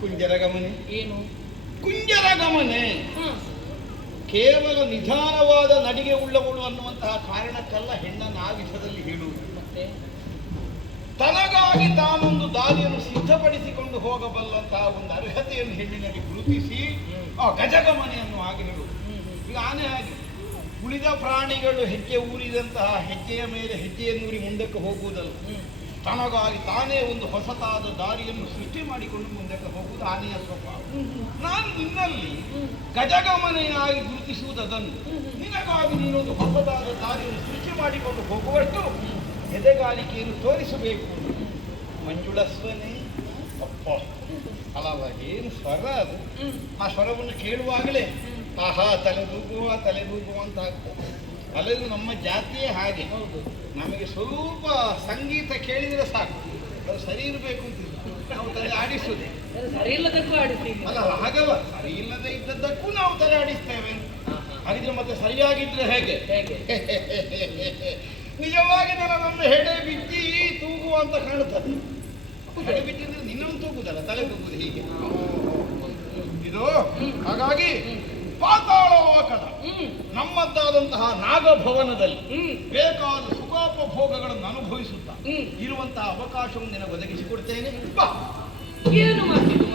ಕುಂಜರ ಗಮನೆ ಏನು? ಕುಂಜರ ಗಮನೆ ಕೇವಲ ನಿಧಾನವಾದ ನಡಿಗೆ ಉಳ್ಳವಳು ಅನ್ನುವಂತಹ ಕಾರಣಕ್ಕಲ್ಲ ಹೆಣ್ಣನ್ನು ಆ ವಿಷಯದಲ್ಲಿ ಹೇಳುವುದು. ಮತ್ತೆ ತನಗಾಗಿ ತಾನೊಂದು ದಾರಿಯನ್ನು ಸಿದ್ಧಪಡಿಸಿಕೊಂಡು ಹೋಗಬಲ್ಲಂತಹ ಒಂದು ಅರ್ಹತೆಯನ್ನು ಹೆಣ್ಣಿನಲ್ಲಿ ಗುರುತಿಸಿ ಆ ಗಜಗಮನೆಯನ್ನು ಆಗಿ ಹೇಳುವುದು. ಈಗ ಆನೆ ಹಾಗೆ ಉಳಿದ ಪ್ರಾಣಿಗಳು ಹೆಜ್ಜೆ ಊರಿದಂತಹ ಹೆಜ್ಜೆಯ ಮೇಲೆ ಹೆಜ್ಜೆಯನ್ನೂರಿ ಮುಂದಕ್ಕೆ ಹೋಗುವುದಲ್ಲ, ತನಗಾಗಿ ತಾನೇ ಒಂದು ಹೊಸತಾದ ದಾರಿಯನ್ನು ಸೃಷ್ಟಿ ಮಾಡಿಕೊಂಡು ಮುಂದಕ್ಕೆ ಹೋಗುವುದು ಆನೆಯ ಸ್ವಭಾವ. ನಾನು ನಿನ್ನಲ್ಲಿ ಗಜಗಮನೆಯಾಗಿ ಗುರುತಿಸುವುದನ್ನು, ನಿನಗಾಗಿ ನೀನೊಂದು ಹೊಸದಾದ ದಾರಿಯನ್ನು ಸೃಷ್ಟಿ ಮಾಡಿಕೊಂಡು ಹೋಗುವಷ್ಟು ಎದೆಗಾರಿಕೆಯನ್ನು ತೋರಿಸಬೇಕು. ಮಂಜುಳಸ್ವನೇ ಅಪ್ಪ ಅಲ್ಲವ, ಏನು ಸ್ವರ ಅದು! ಆ ಸ್ವರವನ್ನು ಕೇಳುವಾಗಲೇ ಆಹಾ ತಲೆದೂಗುವ ಅಂತ ಆಗ್ತದೆ. ಅಲ್ಲದು ನಮ್ಮ ಜಾತಿಯೇ ಹಾಗೆ. ನಮಗೆ ಸ್ವಲ್ಪ ಸಂಗೀತ ಕೇಳಿದರೆ ಸಾಕು, ಅದು ಸರಿ ಇರಬೇಕು ಅಂತಿಲ್ಲ, ನಾವು ತಲೆ ಆಡಿಸುವುದೇ. ಸರಿ ಇಲ್ಲದಕ್ಕೂ ಆಡಿಸ್ತೀವಿ ಅಲ್ಲ, ಹಾಗಲ್ಲ, ಸರಿ ಇಲ್ಲದೆ ಇದ್ದದ್ದಕ್ಕೂ ನಾವು ತಲೆ ಆಡಿಸ್ತೇವೆ. ಹಾಗಿದ್ರೆ ಮತ್ತೆ ಸರಿಯಾಗಿದ್ರೆ ಹೇಗೆ? ನಿಜವಾಗಿ ನಮ್ಮ ಹೆಡೆ ಬಿದ್ದಿ ತೂಗುವ ಅಂತ ಕಾಣುತ್ತದೆ. ಹೆಡೆ ಬಿದ್ದಿದ್ರೆ ನಿನ್ನನ್ನು ತೂಗುದಲ್ಲ, ತಲೆ ತೂಗುದು ಹೀಗೆ ಇದು. ಹಾಗಾಗಿ ಪಾತಾಳ ಲೋಕದ ನಮ್ಮದ್ದಾದಂತಹ ನಾಗಭವನದಲ್ಲಿ ಬೇಕಾದ ಸುಖೋಪಭೋಗಗಳನ್ನು ಅನುಭವಿಸುತ್ತಾ ಇರುವಂತಹ ಅವಕಾಶವನ್ನು ನಿನಗೆ ಒದಗಿಸಿಕೊಡ್ತೇನೆ. ಏನು ಮಾಡ್ತೀವಿ?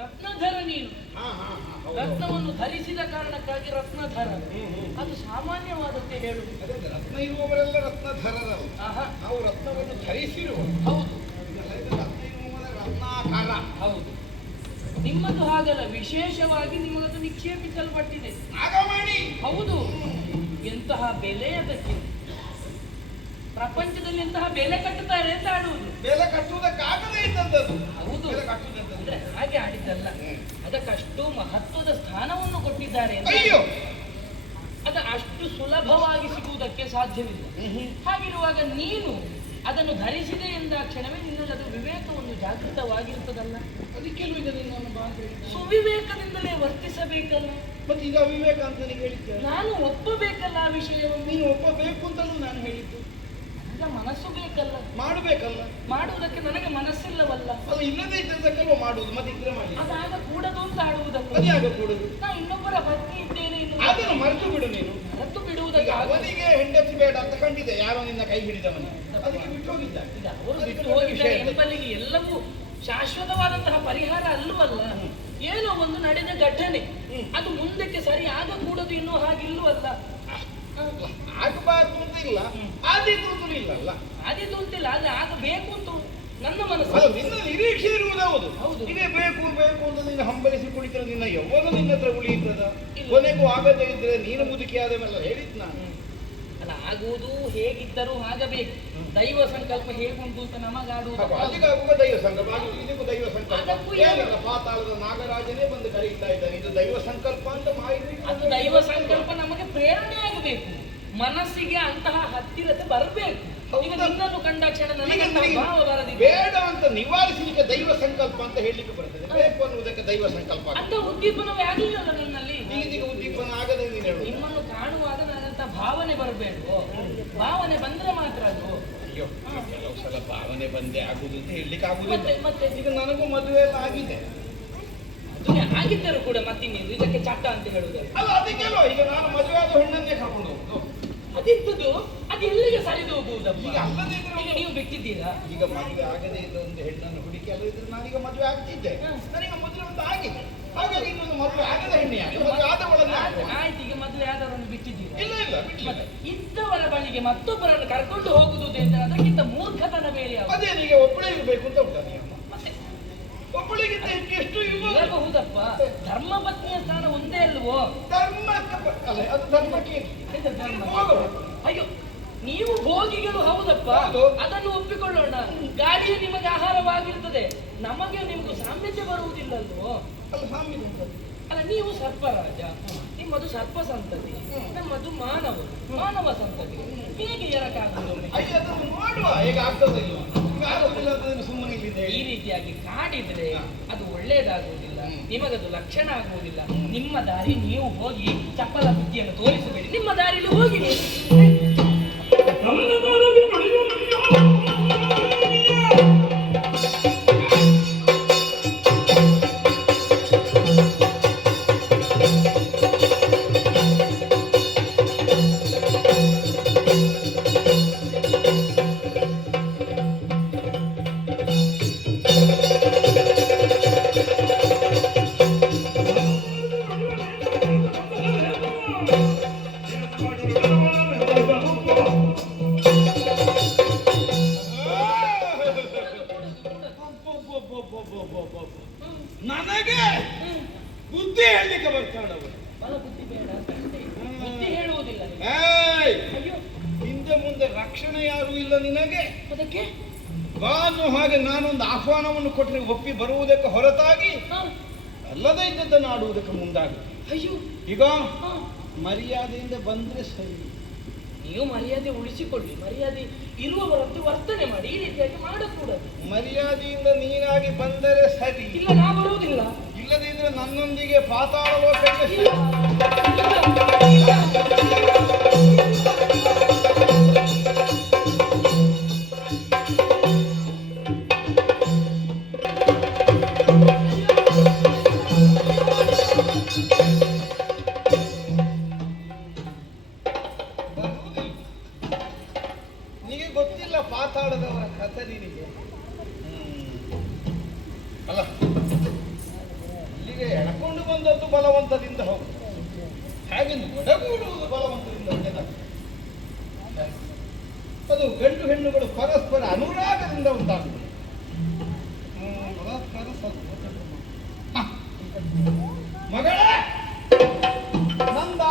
ರತ್ನಧರ ನೀನು. ರತ್ನವನ್ನು ಧರಿಸಿದ ಕಾರಣಕ್ಕಾಗಿ ರತ್ನಧರ, ಅದು ಸಾಮಾನ್ಯವಾದದ್ದೇ ಹೇಳುವುದು. ರತ್ನ ಇರುವವರೆಲ್ಲ ರತ್ನಧರರಲ್ಲ, ನಾವು ರತ್ನವನ್ನು ಧರಿಸಿರುವ. ಹೌದು, ರತ್ನಾಕಾರ. ಹೌದು, ನಿಮ್ಮದು ಹಾಗಲ್ಲ, ವಿಶೇಷವಾಗಿ ನಿಮ್ಮದು ನಿಕ್ಷೇಪಿಸಲ್ಪಟ್ಟಿದೆ. ನಾಗಮಣಿ. ಹೌದು, ಎಂತಹ ಬೆಲೆ ಅದಕ್ಕೆ! ಪ್ರಪಂಚದಲ್ಲಿ ಎಂತಹ ಬೆಲೆ ಕಟ್ಟುತ್ತಾರೆ ಅಂತ ಆಡುವುದು. ಬೆಲೆ ಕಟ್ಟುವುದಕ್ಕಾಗದೇ ಇದ್ದದ್ದು. ಹೌದು, ಅಂದ್ರೆ ಹಾಗೆ ಆಡಿದ್ದಲ್ಲ, ಅದಕ್ಕಷ್ಟು ಮಹತ್ವದ ಸ್ಥಾನವನ್ನು ಕೊಟ್ಟಿದ್ದಾರೆ. ಅಯ್ಯೋ, ಅದು ಅಷ್ಟು ಸುಲಭವಾಗಿ ಸಿಗುವುದಕ್ಕೆ ಸಾಧ್ಯವಿಲ್ಲ. ಹಾಗಿರುವಾಗ ನೀನು ಅದನ್ನು ಧರಿಸಿದೆ ಎಂದ ಕ್ಷಣವೇ ನಿನ್ನಲ್ಲಿ ಅದು ವಿವೇಕವನ್ನು ಜಾಗೃತವಾಗಿರುತ್ತದಲ್ಲ. ಅದಕ್ಕೆಲ್ಲೂ ಇದೆ ನಿನ್ನ ಸುವಿವೇಕದಿಂದಲೇ ವರ್ತಿಸಬೇಕಲ್ಲ. ಮತ್ತೆ ಈಗ ವಿವೇಕ ಅಂತ ನೀನು ಹೇಳಿದ್ದೆ, ನಾನು ಒಪ್ಪಬೇಕಲ್ಲ ಆ ವಿಷಯವನ್ನು. ನೀನು ಒಪ್ಪಬೇಕು ಅಂತಲೂ ನಾನು ಹೇಳಿದ್ದು. ನನ್ನ ಮನಸ್ಸು ಬೇಕಲ್ಲ, ಮಾಡಬೇಕಲ್ಲ. ಮಾಡುವುದಕ್ಕೆ ನನಗೆ ಮನಸ್ಸಿಲ್ಲವಲ್ಲ. ಅದು ಇಲ್ಲದೇ ಇದ್ದದಕ್ಕೆಲ್ಲ ಮಾಡುವುದು, ಮತ್ತೆ ಇದ್ರೆ ಮಾಡಿ. ಅದಾಗ ಕೂಡದು ಅಂತ ಆಡುವುದಲ್ಲ. ಅದೇ ಆಗ ಕೂಡುದು. ನಾ ಇನ್ನೊಬ್ಬರ ಪತ್ನಿ ಇದ್ದೇನೆ, ಅದನ್ನು ಮರೆತು ಬಿಡು ನೀನು. ಮರೆತು ಬಿಡುವುದಕ್ಕೆ ಅವನಿಗೆ ಹೆಂಡತಿ ಬೇಡ ಅಂತ ಕಂಡಿದೆ, ಯಾರೋ ನಿನ್ನ ಕೈ ಹಿಡಿದವನು, ಅದಕ್ಕೆ ಬಿಟ್ಟು ಹೋಗಿದ್ದಾರೆ. ಅವರು ಬಿಟ್ಟು ಹೋಗಿದ್ದಾರೆ ಎಂಬಲ್ಲಿಗೆ ಎಲ್ಲವೂ ಶಾಶ್ವತವಾದಂತಹ ಪರಿಹಾರ ಅಲ್ಲವಲ್ಲ. ಏನೋ ಒಂದು ನಡೆದ ಘಟನೆ, ಅದು ಮುಂದಕ್ಕೆ ಸರಿ ಆಗಕೂಡದು ಇನ್ನೂ ಹಾಗಿಲ್ಲೂ ಅಲ್ಲ. ಆಗಬಾರ್ದು ಅಂತ ಇಲ್ಲ, ಆದೀತು ಅಂತಲೂ ಇಲ್ಲಲ್ಲ. ಆದೀತು ಅಂತಿಲ್ಲ, ಆದ್ರೆ ಆಗಬೇಕು ಅಂತ ನನ್ನ ಮನಸ್ಸು. ನಿನ್ನ ನಿರೀಕ್ಷೆ ಇರುವುದು ಹೌದು. ಇದೇ ಬೇಕು ಬೇಕು ಅಂತ ನಿನ್ನ ಹಂಬಲಿಸಿ ಕುಳಿತರೆ ನಿನ್ನ ಯೌವನ ನಿನ್ನ ಹತ್ರ ಉಳಿಯುತ್ತದ? ಕೊನೆಗೂ ಆಗದೇ ಇದ್ರೆ ನೀನು ಮುದುಕಿ ಆದವೆಲ್ಲ ಹೇಳಿದ್ ನಾನು. ಅಲ್ಲ, ಆಗುವುದು ಹೇಗಿದ್ದರೂ ಆಗಬೇಕು. ದೈವ ಸಂಕಲ್ಪ ಹೇಗುಂಟು ಅಂತ ನಮಗಾಡುವುದು. ಅಲ್ಲಿಗಾಗುವ ದೈವ ಸಂಕಲ್ಪ, ಇದಕ್ಕೂ ದೈವ ಸಂಕಲ್ಪ. ಪಾತಾಳದ ನಾಗರಾಜನೇ ಬಂದು ಕರೀತಾ ಇದ್ದಾನೆ, ಇದು ದೈವ ಸಂಕಲ್ಪ ಅಂತ ಮಾಹಿತಿ. ಅದು ದೈವ ಸಂಕಲ್ಪ ನಮಗೆ ಪ್ರೇರಣೆ ಆಗಬೇಕು. ಮನಸ್ಸಿಗೆ ಅಂತಹ ಹತ್ತಿರತೆ ಬರಬೇಕು. ಈಗ ನಿನ್ನನ್ನು ಕಂಡ ಕ್ಷಣ ನನಗೆ ಭಾವ ಬರದಿಲ್ಲ. ಬೇಡ ಅಂತ ನಿವಾರಿಸಲಿಕ್ಕೆ ದೈವ ಸಂಕಲ್ಪ ಅಂತ ಹೇಳಲಿಕ್ಕೆ ಬರ್ತದೆ. ಬೇಕು ಅನ್ನುವುದಕ್ಕೆ ದೈವ ಸಂಕಲ್ಪ ಅಂತ ಉದ್ದೀಪನವೇ ಆಗಲಿಲ್ಲ ನನ್ನಲ್ಲಿ. ಈಗ ಉದ್ದೀಪನ ಆಗದೆ ನೀನು ಹೇಳು. ನಿಮ್ಮನ್ನು ಕಾಣುವಾಗ ನನಗಂತ ಭಾವನೆ ಬರಬೇಕು. ಭಾವನೆ ಬಂದ್ರೆ ಮಾತ್ರ ಅದು. ಅಯ್ಯೋ, ಕೆಲವು ಸಲ ಭಾವನೆ ಬಂದೆ ಆಗುದು ಅಂತ ಹೇಳಲಿಕ್ಕೆ ಆಗುದಿಲ್ಲ. ಮತ್ತೆ ಈಗ ನನಗೂ ಮದುವೆ ಎಲ್ಲ ಆಗಿದೆ. ಆಗಿದ್ದರು ಕೂಡ ಮತ್ತಿನ್ನೇನು ಇದಕ್ಕೆ ಚಟ್ಟ ಅಂತ ಹೇಳುವುದಲ್ಲ. ಅಲ್ಲ ಅದಕ್ಕೆಲ್ಲ ಈಗ ನಾನು ಮದುವೆ ಆದ ಹೆಣ್ಣನ್ನೇ ಕರ್ಕೊಂಡು ಹೋಗುದು. ಅದಿತ್ತದು ಅದು ಎಲ್ಲಿಗೆ ಸರಿದು ಹೋಗುವುದಪ್ಪ. ಈಗ ಅಲ್ಲದೆ ಈಗ ನೀವು ಬಿಟ್ಟಿದ್ದೀರಾ. ಈಗ ಮದುವೆ ಆಗದೆ ಇದ್ದ ಒಂದು ಹೆಣ್ಣನ್ನು ಹುಡುಕಿ ಅಲ್ಲದಿದ್ರೆ ನಾನೀಗ ಮದುವೆ ಆಗ್ತಿದ್ದೆ. ನನಗೆ ಮದುವೆ ಒಂದು ಆಗಿದೆ. ಹಾಗಾಗಿ ಇನ್ನೊಂದು ಮದುವೆ ಆಗದ ಹೆಣ್ಣೆ ಮದುವೆ ಆದವಳನ್ನ ಆಯ್ತು. ಈಗ ಮದುವೆ ಆದವರನ್ನು ಬಿಟ್ಟಿದ್ದೀರಾ. ಇಲ್ಲ ಇಲ್ಲ ಬಿಟ್ಟಿಲ್ಲ. ಇದ್ದವರ ಬಳಿಗೆ ಮತ್ತೊಬ್ಬರನ್ನು ಕರ್ಕೊಂಡು ಹೋಗುದು ಅಂತ ಅದಕ್ಕಿಂತ ಮೂರ್ಖತನ ಬೇರೆ. ಅದೇ ನೀಗ ಒಬ್ಬಳೇ ಇರಬೇಕು ಅಂತ ಉಂಟ ನಿಯಮ. ಒಬ್ಬಳಿಗಿಂತ ಎಷ್ಟು ಇರಬಹುದಪ್ಪ. ಧರ್ಮ ಪತ್ನಿಯ ಸ್ಥಾನ ಒಂದೇ ಅಲ್ವೋ. ಧರ್ಮಕ್ಕೆ ಅಲ್ಲ, ಅದು ಧರ್ಮಕ್ಕೆ ಅಯ್ಯೋ, ನೀವು ಭೋಗಿಗಳು ಹೌದಪ್ಪ, ಅದನ್ನು ಒಪ್ಪಿಕೊಳ್ಳೋಣ. ಗಾಡಿಯು ನಿಮಗೆ ಆಹಾರವಾಗಿರ್ತದೆ, ನಮಗೆ ನಿಮ್ಗೆ ಸಾಮ್ಯತೆ ಬರುವುದಿಲ್ಲಲ್ವೋ. ಅಲ್ಲ, ನೀವು ಸರ್ಪರಾಜ, ನಿಮ್ಮದು ಸರ್ಪ ಸಂತತಿ, ನಮ್ಮದು ಮಾನವ ಸಂತತಿ. ಹೇಗೆ ಎರಕಾಗುವುದು? ಮಾಡುವ ಹೇಗೆ ಆಗ್ತದೆ ಸುಮ್ಮನೆ ಈ ರೀತಿಯಾಗಿ ಕಾಡಿದ್ರೆ ಅದು ಒಳ್ಳೇದಾಗುವುದಿಲ್ಲ, ನಿಮಗದು ಲಕ್ಷಣ ಆಗುವುದಿಲ್ಲ. ನಿಮ್ಮ ದಾರಿ ನೀವು ಹೋಗಿ ಚಪ್ಪಲ ಬುದ್ಧಿಯನ್ನು ತೋರಿಸಬೇಡಿ. ನಿಮ್ಮ ದಾರಿಲಿ ಹೋಗಿ ನನಗೆ ಬುದ್ಧಿ ಹೇಳಲಿಕ್ಕೆ ಬರ್ತಾಳವರು. ಬುದ್ಧಿ ಬೇಡ, ಬುದ್ಧಿ ಹೇಳುವುದಿಲ್ಲ. ಹಿಂದೆ ಮುಂದೆ ರಕ್ಷಣೆ ಯಾರು ಇಲ್ಲ ನಿನಗೆ. ಅದಕ್ಕೆ ಬಾನು ಹಾಗೆ ನಾನೊಂದು ಆಹ್ವಾನವನ್ನು ಕೊಟ್ಟರೆ ಒಪ್ಪಿ ಬರುವುದಕ್ಕೆ ಹೊರತಾಗಿ ಅಲ್ಲದೇ ಇದ್ದದ್ದನ್ನು ಆಡುವುದಕ್ಕೆ ಮುಂದಾಗುತ್ತೆ. ಅಯ್ಯೋ, ಈಗ ಮರ್ಯಾದೆಯಿಂದ ಬಂದ್ರೆ ಸರಿ. ನೀವು ಮರ್ಯಾದೆ ಉಳಿಸಿಕೊಳ್ಳಿ, ಮರ್ಯಾದೆ ಇರುವವರಂತೆ ವರ್ತನೆ ಮಾಡಿ. ಈ ರೀತಿಯಾಗಿ ಮಾಡಕೂಡದು. ಮರ್ಯಾದೆಯಿಂದ ನೀನಾಗಿ ಬಂದರೆ ಸರಿ. ಇಲ್ಲ, ನಾ ಬರುವುದಿಲ್ಲ. ಇಲ್ಲದೇ ಇದ್ರೆ ನನ್ನೊಂದಿಗೆ ಪಾತಾಳ ಲೋಕಕ್ಕೆ ನಿನಗೆ ಗೊತ್ತಿಲ್ಲ ಪಾತಾಳದವರ ಕಥೆ ನಿನಗೆ. ಅಲ್ಲ, ಇಲ್ಲಿಗೆ ಎಳ್ಕೊಂಡು ಬಂದದ್ದು ಬಲವಂತದಿಂದ ಹೌದು, ಹಾಗೆಂದು ಒಡಗೂಡುವುದು ಬಲವಂತದಿಂದ ಒಳ್ಳೆಯದಾಗ್ತದೆ. ಅದು ಗಂಡು ಹೆಣ್ಣುಗಳು ಪರಸ್ಪರ ಅನುರಾಗದಿಂದ ಉಂಟಾಗುವುದು. ಮಗಳೇ ನಂದ,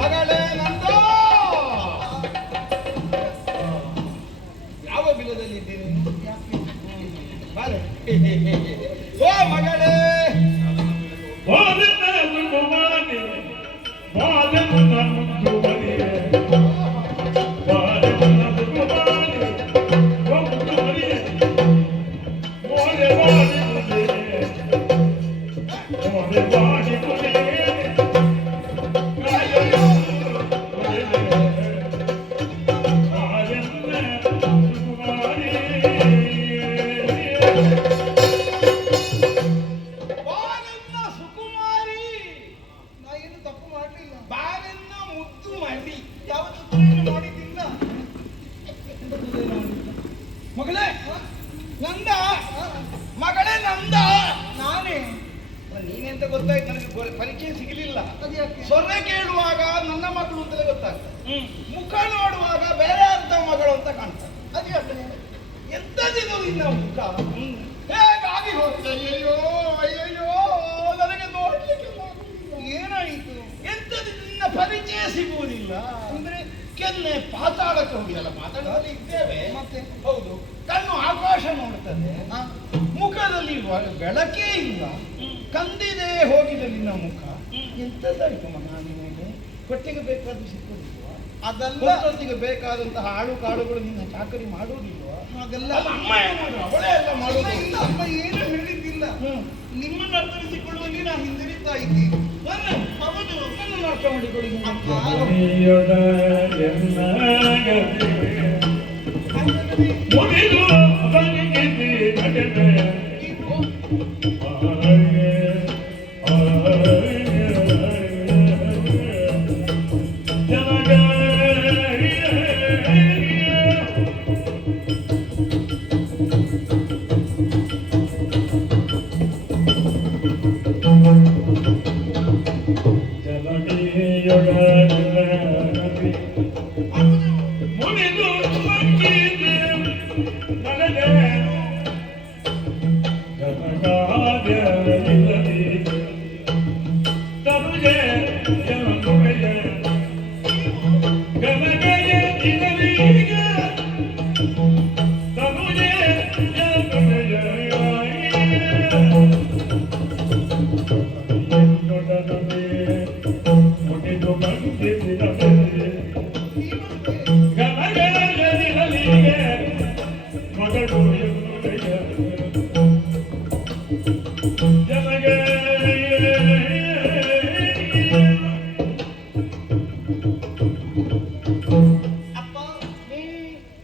ಮಗಳೇ ನಂದ, ಯಾವ ಬಿಲದಲ್ಲಿ ಇದ್ದೀನಿ? ಓ ಮಗಳೇ, ಮಗಳೇ ನಂದ, ಮಗಳೇ ನಂದ. ನಾನೇ ನೀನೆಂತ ಗೊತ್ತಾಯ್ತು ನನಗೆ. ಪರಿಚಯ ಸಿಗಲಿಲ್ಲ. ಸೊನ್ನೆ ಕೇಳುವಾಗ ನನ್ನ ಮಗಳು ಅಂತಲೇ ಗೊತ್ತಾಗ್ತದೆ, ಮುಖ ನೋಡುವಾಗ ಬೇರೆ ಅರ್ಥ ಮಗಳು ಅಂತ ಕಾಣ್ತದೆ. ಅದೇ ಎಂತದಿದು ನಿನ್ನ ಮುಖ? ಹೇಗಾಗಿ ಹೋಗ್ತದೆ? ಅಯ್ಯೋ ಅಯ್ಯಯ್ಯೋ, ನನಗೆ ನೋಡ್ಲಿಕ್ಕೆ ಏನಾಯಿತು? ಎಂತದ್ದು ನಿನ್ನ ಪರಿಚಯ ಸಿಗುವುದಿಲ್ಲ ಅಂದ್ರೆ ಕೆನ್ನೆ ಪಾತಾಳಕ್ಕೆ ಹೋಗಿದಲ್ಲ. ಮಾತಾಡೋದಲ್ಲಿ ಇದ್ದೇವೆ ಮತ್ತೆ. ಹೌದು, ಕಣ್ಣು ಆಕಾಶ ನೋಡ್ತದೆ, ಮುಖದಲ್ಲಿ ಬೆಳಕೇ ಇಲ್ಲ, ಕಂದಿದೆ ಹೋಗಿದೆ ನಿನ್ನ ಮುಖ. ಎಂತದಾಯ್ತು ಮಗ ನಿನಗೆ? ಹೊಟ್ಟೆಗೆ ಬೇಕಾದ್ದು ಸಿಕ್ಕೋದಿಲ್ವಾ? ಅದಲ್ಲ ಹೊತ್ತಿಗೆ ಬೇಕಾದಂತಹ ಆಳು ಕಾಳುಗಳು ನಿನ್ನ ಚಾಕರಿ ಮಾಡೋದಿಲ್ವಾ? ಹಾಗೆಲ್ಲ ಅಲ್ಲ, ಅಮ್ಮ ಏನು ಮಾಡುದು? ಅವಳೇ ಎಲ್ಲ ಮಾಡೋದು. ಇಲ್ಲ, ಅಮ್ಮ ಏನು ಹೇಳಿದ್ದಿಲ್ಲ. ನಿಮ್ಮನ್ನು ಅರ್ಥೈಸಿಕೊಳ್ಳುವಲ್ಲಿ ನಾ ಹಿಂದಿರುತ್ತಾ ಇದ್ದೀನಿ. ಹೌದು, ನನ್ನನ್ನು ಅರ್ಥ ಮಾಡಿಕೊಳ್ಳಿ. ಅಪ್ಪ,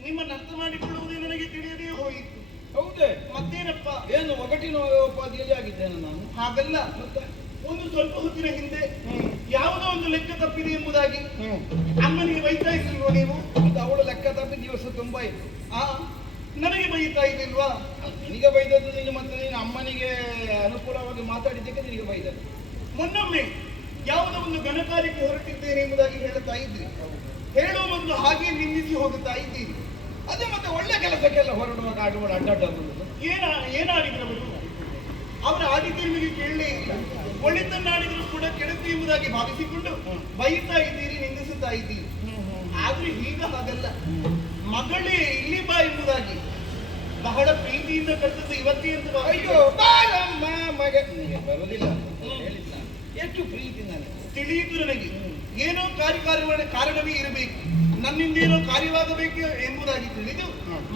ನಿಮ್ಮನ್ನು ಅರ್ಥ ಮಾಡಿಕೊಳ್ಳುವುದೇ ನನಗೆ ತಿಳಿಯದೇ ಹೋಯಿತು. ಹೌದೇ? ಮತ್ತೇನಪ್ಪ? ಏನು ಒಗಟಿನ ಉಪಾಧಿಯಲ್ಲಿ ಆಗಿದ್ದೇನೆ ನಾನು? ಹಾಗಲ್ಲ, ಮತ್ತೆ ಒಂದು ಸ್ವಲ್ಪ ಹೊತ್ತಿನ ಹಿಂದೆ ಯಾವುದೋ ಒಂದು ಲೆಕ್ಕ ತಪ್ಪಿದೆ ಎಂಬುದಾಗಿ ಅಮ್ಮನಿಗೆ ಬೈತಾ ಇದ್ದಿಲ್ವಾ ನೀವು? ಅದು ಅವಳು ಲೆಕ್ಕ ತಪ್ಪಿ ದಿವಸ ತುಂಬಾ ಇತ್ತು. ಆ ನನಗೆ ಬೈತಾ ಇದ್ದಿಲ್ವಾ? ನಿನಗೆ ಬೈದದ್ದು ನೀನು, ಮತ್ತೆ ನೀನು ಅಮ್ಮನಿಗೆ ಅನುಕೂಲವಾಗಿ ಮಾತಾಡಿದ್ದಕ್ಕೆ ನಿನಗೆ ಬೈದದ್ದು. ಮೊನ್ನೊಮ್ಮೆ ಯಾವುದೋ ಒಂದು ಘನಕಾರ್ಯಕ್ಕೆ ಹೊರಟಿದ್ದೇನೆ ಎಂಬುದಾಗಿ ಹೇಳುತ್ತಾ ಇದ್ರಿ. ಹೇಳುವ ಮೊದಲು ಹಾಗೆ ನಿಂದಿಸಿ ಹೋಗುತ್ತಾ ಇದ್ದೀರಿ. ಅದೇ ಮತ್ತೆ ಒಳ್ಳೆ ಕೆಲಸಕ್ಕೆಲ್ಲ ಹೊರಡುವಾಗ ಆಡುಗಳು ಅಡ್ಡಾಡುವುದು. ಏನಾಡಿದ್ರವರು? ಅವರ ಆದಿತ್ಯ ನಿಮಗೆ ಕೇಳಲೇ ಇಲ್ಲ. ಒಳಿತನ್ನಾಡಿದ್ರು ಕೂಡ ಕೆಡುಕು ಎಂಬುದಾಗಿ ಭಾವಿಸಿಕೊಂಡು ಬೈತಾ ಇದ್ದೀರಿ, ನಿಂದಿಸುತ್ತಾ ಇದ್ದೀರಿ. ಆದ್ರೆ ಈಗ ಹಾಗಲ್ಲ. ಮಗಳೇ ಇಲ್ಲಿ ಬಾ ಎಂಬುದಾಗಿ ಬಹಳ ಪ್ರೀತಿಯಿಂದ ಕರೆದದ್ದು ಇವತ್ತೇ ಅಂತ ಅಯ್ಯೋ ಬಾರಮ್ಮ ಮಗ, ನಿನಗೆ ಬರುವುದಿಲ್ಲ ಹೇಳಿಲ್ಲ. ಎಷ್ಟು ಪ್ರೀತಿ ನನಗೆ ತಿಳಿಯಿತು. ನನಗೆ ಏನೋ ಕಾರಣವೇ ಇರಬೇಕು, ನನ್ನಿಂದೇನೋ ಕಾರ್ಯವಾಗಬೇಕು ಎಂಬುದಾಗಿ ತಿಳಿದು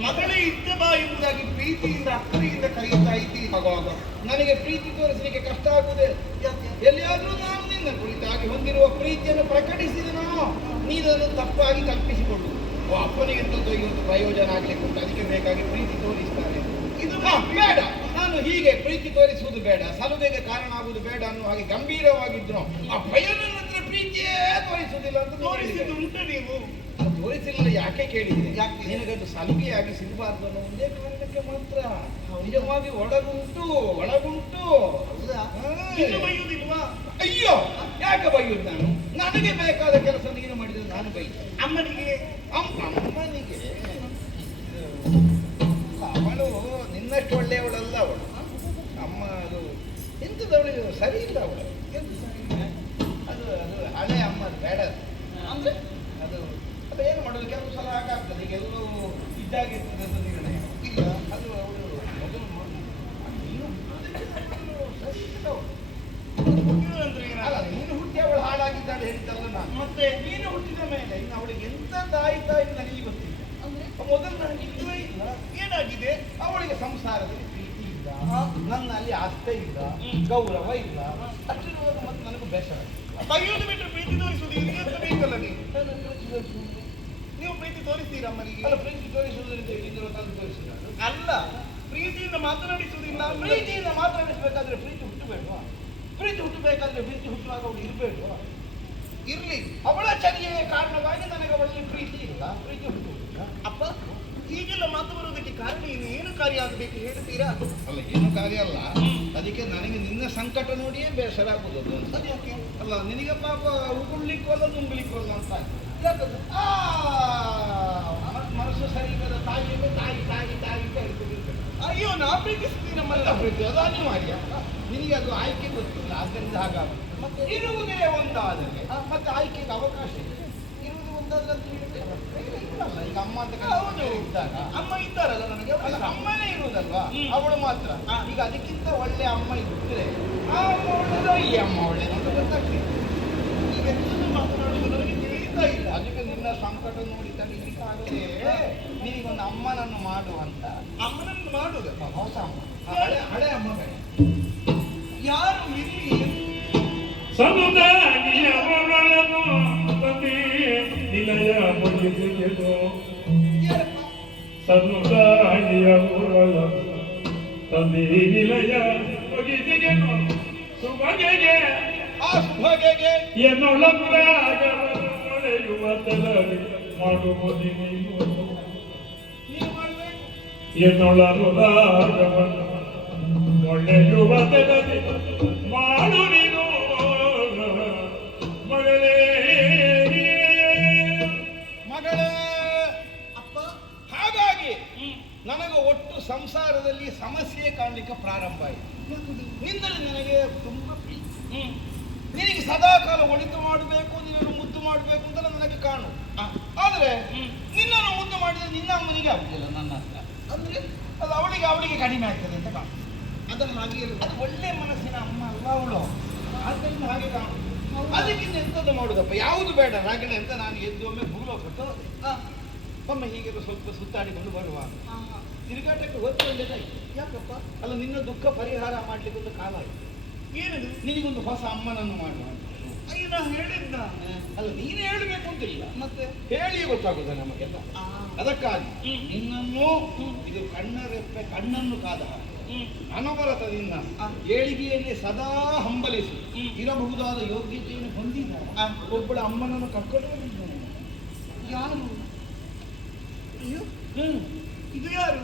ಮಗಳೇ ಇದ್ದ ಬಾ ಎಂಬುದಾಗಿ ಪ್ರೀತಿಯಿಂದ ಅಕ್ಕರೆಯಿಂದ ಕರೆಯುತ್ತಾ ಇದ್ದೀನಿ. ಆಗುವಾಗ ನನಗೆ ಪ್ರೀತಿ ತೋರಿಸಲಿಕ್ಕೆ ಕಷ್ಟ ಆಗುದೆ. ಎಲ್ಲಿಯಾದ್ರೂ ನಾನು ನಿನ್ನ ಕುರಿತಾಗಿ ಹೊಂದಿರುವ ಪ್ರೀತಿಯನ್ನು ಪ್ರಕಟಿಸಿದನೋ ನೀನನ್ನು ತಪ್ಪಾಗಿ ಕಲ್ಪಿಸಿಕೊಂಡು ಅಪ್ಪನಿಗೆಂತದ್ದು ಇವತ್ತು ಪ್ರಯೋಜನ ಆಗ್ಲಿಕ್ಕೆ ಉಂಟು, ಅದಕ್ಕೆ ಬೇಕಾಗಿ ಪ್ರೀತಿ ತೋರಿಸ್ತಾರೆ. ಇದು ಬೇಡ, ನಾನು ಹೀಗೆ ಪ್ರೀತಿ ತೋರಿಸುವುದು ಬೇಡ, ಸಲುಬೆಗೆ ಕಾರಣ ಆಗುವುದು ಬೇಡ ಅನ್ನೋ ಹಾಗೆ ಗಂಭೀರವಾಗಿದ್ರು ಆ ಭಯನನ್ನ ಹತ್ರ ಪ್ರೀತಿಯೇ ತೋರಿಸುವುದಿಲ್ಲ ಅಂತ ತೋರಿಸಿದ್ದು ಉಂಟು ನೀವು. ತೋರಿಸಿಲ್ಲ. ಯಾಕೆ ಕೇಳಿದ್ರೆ ಯಾಕೆ? ನಿನಗದು ಸಲುಗೆಯಾಗಿ ಸಿಗಬಾರ್ದು ಅನ್ನೋ ಒಂದೇ ಕಾರಣಕ್ಕೆ ಮಾತ್ರ. ನಿಜವಾಗಿ ಒಳಗುಂಟು ಒಳಗುಂಟು. ಇನ್ನು ಬೈಯುವುದಿಲ್ವಾ? ಅಯ್ಯೋ ಯಾಕೆ ಬೈಯುವುದು? ನಾನು ನನಗೆ ಬೇಕಾದ ಕೆಲಸ ನೀನು ಮಾಡಿದ್ರೆ ನಾನು ಬೈತೆ. ಅಮ್ಮನಿಗೆ ಅಮ್ಮನಿಗೆ ಅವಳು ನಿನ್ನಷ್ಟು ಒಳ್ಳೆಯವಳಲ್ಲ ಅವಳು. ಅಮ್ಮ ಅದು ಎಂಥದವಳು ಸರಿ ಇಲ್ಲ ಅವಳು. ಎಂತ ಸರಿ ಇಲ್ಲ? ಅದು ಅದು ಹಳೆ ಅಮ್ಮ, ಅದು ಬೇಡ. ಅಂದ್ರೆ ಅದು ಅದು ಏನು ಮಾಡೋದು? ಕೆಲವು ಸಲ ಹಾಗಾಗ್ತದೆ. ಕೆಲವು ಇದ್ದಾಗಿರ್ತದೆ ಅದು ನಿರ್ಣಯ ಇಲ್ಲ. ಅದು ಅವಳು ಮೊದಲು ಅಲ್ಲ, ನೀನು ಹುಟ್ಟಿ ಅವಳು ಹಾಳಾಗಿದ್ದಾಳೆ ಹೇಳಿದ್ದಲ್ಲ ನಾನು. ಮತ್ತೆ ನೀನು ಹುಟ್ಟಿದ ಮೇಲೆ ಇನ್ನು ಅವಳಿಗೆ ಎಂತ ತಾಯಿತಾಯಿ ನನಗೆ ಗೊತ್ತಿಲ್ಲ. ಮೊದಲು ನನಗೆ ಇಲ್ಲವೇ ಇಲ್ಲ. ಏನಾಗಿದೆ? ಅವಳಿಗೆ ಸಂಸಾರದಲ್ಲಿ ಪ್ರೀತಿ ಇಲ್ಲ, ನನ್ನಲ್ಲಿ ಆಸ್ತಿ ಇಲ್ಲ, ಗೌರವ ಇಲ್ಲ. ಅಷ್ಟಿರುವಾಗ ಮತ್ತೆ ನನಗೂ ಬೇಸರ. ಬೈಯೋದು ಬಿಟ್ಟರೆ ಪ್ರೀತಿ ತೋರಿಸುವುದು ಇದೆಂತ ಬೇಕಲ್ಲ ನೀವು? ನೀವು ಪ್ರೀತಿ ತೋರಿಸ್ತೀರಾ ಅಮ್ಮನಿಗೆ? ಅಲ್ಲ, ಪ್ರೀತಿ ತೋರಿಸುವುದರಿಂದ ಇಲ್ಲಿಂದ ತೋರಿಸಿದ ಅಲ್ಲ, ಪ್ರೀತಿಯಿಂದ ಮಾತನಾಡಿಸುವುದಿಲ್ಲ. ಪ್ರೀತಿಯಿಂದ ಮಾತಾಡಿಸಬೇಕಾದ್ರೆ ಪ್ರೀತಿ ಹುಟ್ಟಬೇಡ್ವಾ? ಪ್ರೀತಿ ಹುಟ್ಟಬೇಕಾದ್ರೆ ಪ್ರೀತಿ ಹುಟ್ಟುವಾಗ ಅವಳು ಇರಬೇಡ್ವಾ? ಇರ್ಲಿ. ಅವಳ ಚರ್ಯೆಯ ಕಾರಣವಾಗಿ ನನಗೆ ಅವಳಲ್ಲಿ ಪ್ರೀತಿ ಇಲ್ಲ, ಪ್ರೀತಿ ಹುಟ್ಟುವುದಿಲ್ಲ. ಅಪ್ಪ, ಹೀಗೆಲ್ಲ ಮಾತು ಬರುವುದಕ್ಕೆ ಕಾರಣ ಏನು ಕಾರ್ಯ ಆಗಬೇಕು ಹೇಳ್ತೀರಾ? ಅಲ್ಲ, ಏನು ಕಾರ್ಯ ಅಲ್ಲ. ಅದಕ್ಕೆ ನನಗೆ ನಿನ್ನ ಸಂಕಟ ನೋಡಿಯೇ ಬೇಸರ ಆಗುವುದು. ಅದ್ಯಾಕೆ? ಅಲ್ಲ, ನಿನಗೆ ಪಾಪ ಉಗುಳ್ಲಿಕ್ಕಲ್ಲ ನುಂಗ್ಲಿಕ್ಕಲ್ಲ ಅಂತ ಮನಸ್ಸು ಸರಿ ಇಲ್ಲದ ತಾಯಿಯನ್ನು ತಾಯಿ ತಾಯಿ ತಾಯಿ ಹೇಳ್ತಿರ್ಬೇಕು. ಅಯ್ಯೋ, ನಾ ಪ್ರೀತಿಸ್ತೀನಮ್ಮಲ್ಲ. ಪ್ರೀತಿ ಅದು ಅನಿವಾರ್ಯ. ನಿನಗೆ ಅದು ಆಯ್ಕೆ ಗೊತ್ತಿಲ್ಲ, ಆದ್ದರಿಂದ ಹಾಗಾಗುತ್ತೆ. ಮತ್ತೆ ಇರುವುದೇ ಒಂದಾದರೆ ಮತ್ತೆ ಆಯ್ಕೆಗೆ ಅವಕಾಶ ಇದೆ. ಇರುವುದು ಒಂದಾದ್ರೆ ಅಂತ ಇಲ್ಲಲ್ಲ. ಈಗ ಅಮ್ಮ ಅಂತ ಹೌದು. ಇದ್ದಾಗ ಅಮ್ಮ ಇದ್ದಾರಲ್ಲ ನನಗೆ. ಅಲ್ಲ, ಅಮ್ಮನೇ ಇರುವುದಲ್ವಾ, ಅವಳು ಮಾತ್ರ. ಈಗ ಅದಕ್ಕಿಂತ ಒಳ್ಳೆ ಅಮ್ಮ ಇದ್ರೆ ಆ ಅಮ್ಮ ಒಳ್ಳೆದೋ ಈ ಅಮ್ಮ ಒಳ್ಳೆದೋ ಅಂತ ಗೊತ್ತಾಗ್ತದೆ. ಈಗ ಎಂತದ್ದು ಮಾತನಾಡ ಮಾಡುವುದು ನನಗೆ ತಿಳಿಯುತ್ತಾ ಇಲ್ಲ. ಅದಕ್ಕೆ ನಿನ್ನ ಸಂಕಟ ನೋಡಿ ತಡೀಲಿಕ್ಕಾಗದೆ ನೀಗೊಂದು ಅಮ್ಮನನ್ನು ಮಾಡು ಅಂತ. ಅಮ್ಮನನ್ನು ಮಾಡುವುದು ಹೊಸ ಅಮ್ಮ, ಹಳೆ ಅಮ್ಮ ಬೇಡ. ಯಾರು ಇಲ್ಲಿ ಸದುದಾಗಿಯ ಮಗಳನ್ನು ತಂದಿ ನಿಲಯ ಮುಗಿದೆಗೆದು ಯಾರಪ್ಪ? ಸದುದಾಗಿಯ ಮಗಳನ್ನು ತಂದಿ ನಿಲಯ ಮುಗಿದೆಗೆನು ಸುಬಗೆಗೆ ಆ ಸುಭಗೆಗೆ ಎನ್ನೊಳಗುರಾಗವನ್ನು ಮೊಳೆಯುವ ತಲರಿ ಮಾಡುವುದು ನೀನು ನೀನು ಮಾಡಬೇಕು. ಎನ್ನೊಳಗುರಾಗವನ್ನು ಮೊಳೆಯುವ ತಲರಿ ಮಾಡು ನೀನು ಮಗಳೇ ಮಗಳೇ, ಅಪ್ಪ ಹಾಗಾಗಿ ನನಗೆ ಒಟ್ಟು ಸಂಸಾರದಲ್ಲಿ ಸಮಸ್ಯೆ ಕಾಣಲಿಕ್ಕೆ ಪ್ರಾರಂಭ ಆಯಿತು. ನಿನ್ನಲ್ಲಿ ನನಗೆ ತುಂಬಾ ಪ್ರೀತಿ. ನಿನಗೆ ಸದಾ ಕಾಲ ಒಳಿತು ಮಾಡಬೇಕು, ನಿನ್ನನ್ನು ಮುದ್ದು ಮಾಡಬೇಕು ಅಂತ ನನಗೆ ಕಾಣು. ಆದ್ರೆ ನಿನ್ನನ್ನು ಮುದ್ದು ಮಾಡಿದ್ರೆ ನಿನ್ನ ಅಮ್ಮನಿಗೆ ಆಗುದಿಲ್ಲ ನನ್ನ ಹತ್ರ. ಅಂದ್ರೆ ಅದು ಅವಳಿಗೆ ಕಡಿಮೆ ಆಗ್ತದೆ ಅಂತ ಕಾಣು. ಅದನ್ನು ಹಾಗೆ ಅದು ಒಳ್ಳೆ ಮನಸ್ಸಿನ ಅಮ್ಮ ಅಲ್ಲ ಅವಳು. ಆದ್ದರಿಂದ ಹಾಗೆ ಕಾಣು. ಅದಕ್ಕಿಂತ ಎಂಥದ್ದು ಮಾಡುದಪ್ಪ, ಯಾವುದು ಬೇಡ ರಾಗಿಣ ಅಂತ ನಾನು ಎದ್ದು ಒಮ್ಮೆ ಭೂಲೋಕಟ್ಟು ಒಮ್ಮೆ ಹೀಗೆ ಸ್ವಲ್ಪ ಸುತ್ತಾಡಿಕೊಂಡು ಬರುವ ತಿರುಗಾಟಕ್ಕೆ ಹೊತ್ತು ಒಳ್ಳೆದಾಯ್ತು. ಯಾಕಪ್ಪ? ಅಲ್ಲ, ನಿನ್ನ ದುಃಖ ಪರಿಹಾರ ಮಾಡ್ಲಿಕ್ಕೆ ಒಂದು ಕಾಲ ಆಯ್ತು. ಏನದು? ನಿನಗೊಂದು ಹೊಸ ಅಮ್ಮನನ್ನು ಮಾಡುವ. ಅಯ್ಯ ನಾ ಹೇಳಿದ್ದ. ಅಲ್ಲ, ನೀನೇ ಹೇಳಬೇಕು ಅಂತಿಲ್ಲ, ಮತ್ತೆ ಹೇಳಿಯೇ ಗೊತ್ತಾಗುದ ನಮಗೆಲ್ಲ. ಅದಕ್ಕಾಗಿ ನಿನ್ನನ್ನು ಇದು ಕಣ್ಣನ್ನು ಕಾದ ಅನವರತದಿಂದ ಏಳಿಗೆಯಲ್ಲಿ ಸದಾ ಹಂಬಲಿಸಿ ಇರಬಹುದಾದ ಯೋಗ್ಯತೆಯನ್ನು ಹೊಂದಿದ ಒಬ್ಬಳ ಅಮ್ಮನನ್ನು ಕರ್ಕೊಂಡು ಬಂದಿದ್ದೇನೆ. ಯಾರು? ಅಯ್ಯೋ ಇದು ಯಾರು?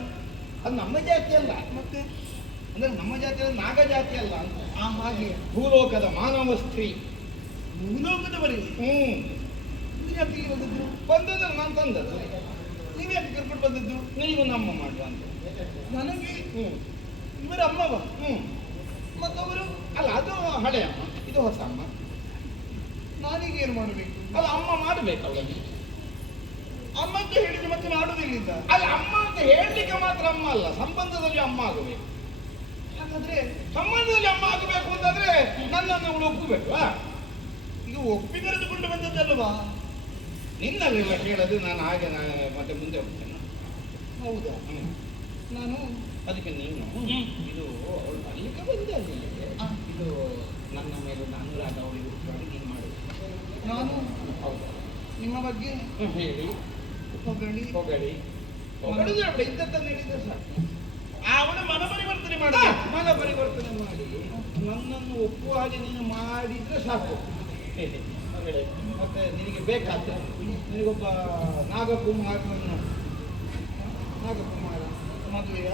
ಅದು ನಮ್ಮ ಜಾತಿ ಅಲ್ಲ, ಮತ್ತೆ ಅಂದ್ರೆ ನಮ್ಮ ಜಾತಿ ಅಲ್ಲ, ನಾಗ ಜಾತಿ ಅಲ್ಲ ಅಂತ. ಹಾಗೆ ಭೂಲೋಕದ ಮಾನವ ಸ್ತ್ರೀ. ಭೂಲೋಕದವರಿಗೆ ನೀವು ಯಾಕೆ ಇಲ್ಲಿ ಬಂದದ್ದು? ಬಂದದ್ದು ನಾನು ತಂದದ್ದು. ನೀವು ಯಾಕೆ ಕರ್ಕೊಂಡು ಬಂದದ್ದು? ನೀವು ನಮ್ಮ ಮಾಡುವ ಅಂತ. ನನಗೆ ಇವರ ಅಮ್ಮವ. ಮತ್ತವರು ಅಲ್ಲ, ಅದು ಹಳೆ ಅಮ್ಮ, ಇದು ಹೊಸ ಅಮ್ಮ. ನಾನೀಗ ಏನು ಮಾಡಬೇಕು? ಅಲ್ಲ, ಅಮ್ಮ ಮಾಡಬೇಕು ಅವಳನ್ನು. ಅಮ್ಮ ಅಂತ ಹೇಳಿದ್ರೆ ಮತ್ತೆ ಮಾಡುವುದಿಲ್ಲ. ಅಲ್ಲ, ಅಮ್ಮ ಅಂತ ಹೇಳಲಿಕ್ಕೆ ಮಾತ್ರ ಅಮ್ಮ ಅಲ್ಲ, ಸಂಬಂಧದಲ್ಲಿ ಅಮ್ಮ ಆಗಬೇಕು. ಹಾಗಾದ್ರೆ ಸಂಬಂಧದಲ್ಲಿ ಅಮ್ಮ ಆಗಬೇಕು ಅಂತಂದ್ರೆ ನನ್ನನ್ನು ಅವಳು ಒಪ್ಪಬೇಕು. ಈಗ ಒಪ್ಪಿ ಕರೆದುಕೊಂಡು ಬಂದದ್ದಲ್ವಾ? ನಿನ್ನಲ್ಲೆಲ್ಲ ಕೇಳೋದು ನಾನು ಹಾಗೆ ಮತ್ತೆ ಮುಂದೆ ಹೋಗ್ತೇನೆ. ಹೌದಾ? ನಾನು ಅದಕ್ಕೆ ನೀನು ಇದು ಅವಳು ಬರಲಿಕ್ಕೆ ಬಂದೆ ಅಲ್ಲಿಗೆ. ಇದು ನನ್ನ ಮೇಲೆ ಅನುರಾಗ ಅವಳಿಗೆ ಉತ್ಪಾಡಿ ನೀನು ಮಾಡುದು. ನಾನು ಹೌದಾ? ನಿಮ್ಮ ಬಗ್ಗೆ ಹೇಳಿ ಹೊಗಳಿ ಹೊಗಳಿ ಹೊಗಳುದು ಅವಳು ಇದ್ದದ್ದನ್ನು ಹೇಳಿದ್ರೆ ಸಾಕು. ಅವಳ ಮನ ಪರಿವರ್ತನೆ ಮಾಡ ಮನ ಪರಿವರ್ತನೆ ಮಾಡಿ ನನ್ನನ್ನು ಒಪ್ಪುವ ಹಾಗೆ ನೀನು ಮಾಡಿದ್ರೆ ಸಾಕು. ಮಗಳೇ, ಮತ್ತೆ ನಿನಗೆ ಬೇಕಾದ್ರೆ ನಿನಗೊಬ್ಬ ನಾಗಕುಮಾರ ಮದುವೆಯ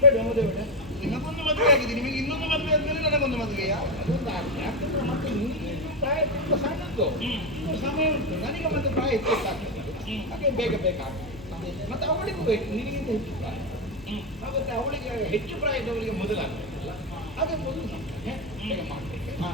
ಬೇಡ, ಮದುವೆ ಬೇಡ. ನಿಮಗೊಂದು ಮದುವೆ ಆಗಿದೆ, ನಿಮಗೆ ಇನ್ನೊಂದು ಮದುವೆ ಆದ್ಮೇಲೆ ನನಗೊಂದು ಮದುವೆಯ ಅದೊಂದು ಆಗ್ಲಿ. ಯಾಕಂದ್ರೆ ಮತ್ತೆ ನಿನಗೆ ಇನ್ನೂ ಪ್ರಾಯ ತುಂಬ ಸಣ್ಣದ್ದು, ಇನ್ನೂ ಸಮಯ ಉಂಟು. ನನಗೆ ಮತ್ತೆ ಪ್ರಾಯ ಹೆಚ್ಚಾಗ್ತದೆ, ಹಾಗೆ ಬೇಗ ಬೇಕಾಗ್ತದೆ. ಮತ್ತೆ ಅವಳಿಗೂ ಬೇಕು, ನಿನಗಿಂತ ಹೆಚ್ಚು ಪ್ರಾಯ. ಹಾಗಾದ್ರೆ ಅವಳಿಗೆ ಹೆಚ್ಚು ಪ್ರಾಯದವರಿಗೆ ಮೊದಲಾಗಬೇಕಲ್ಲ, ಹಾಗೆ ಮೊದಲು ಬೇಗ ಮಾಡಬೇಕು.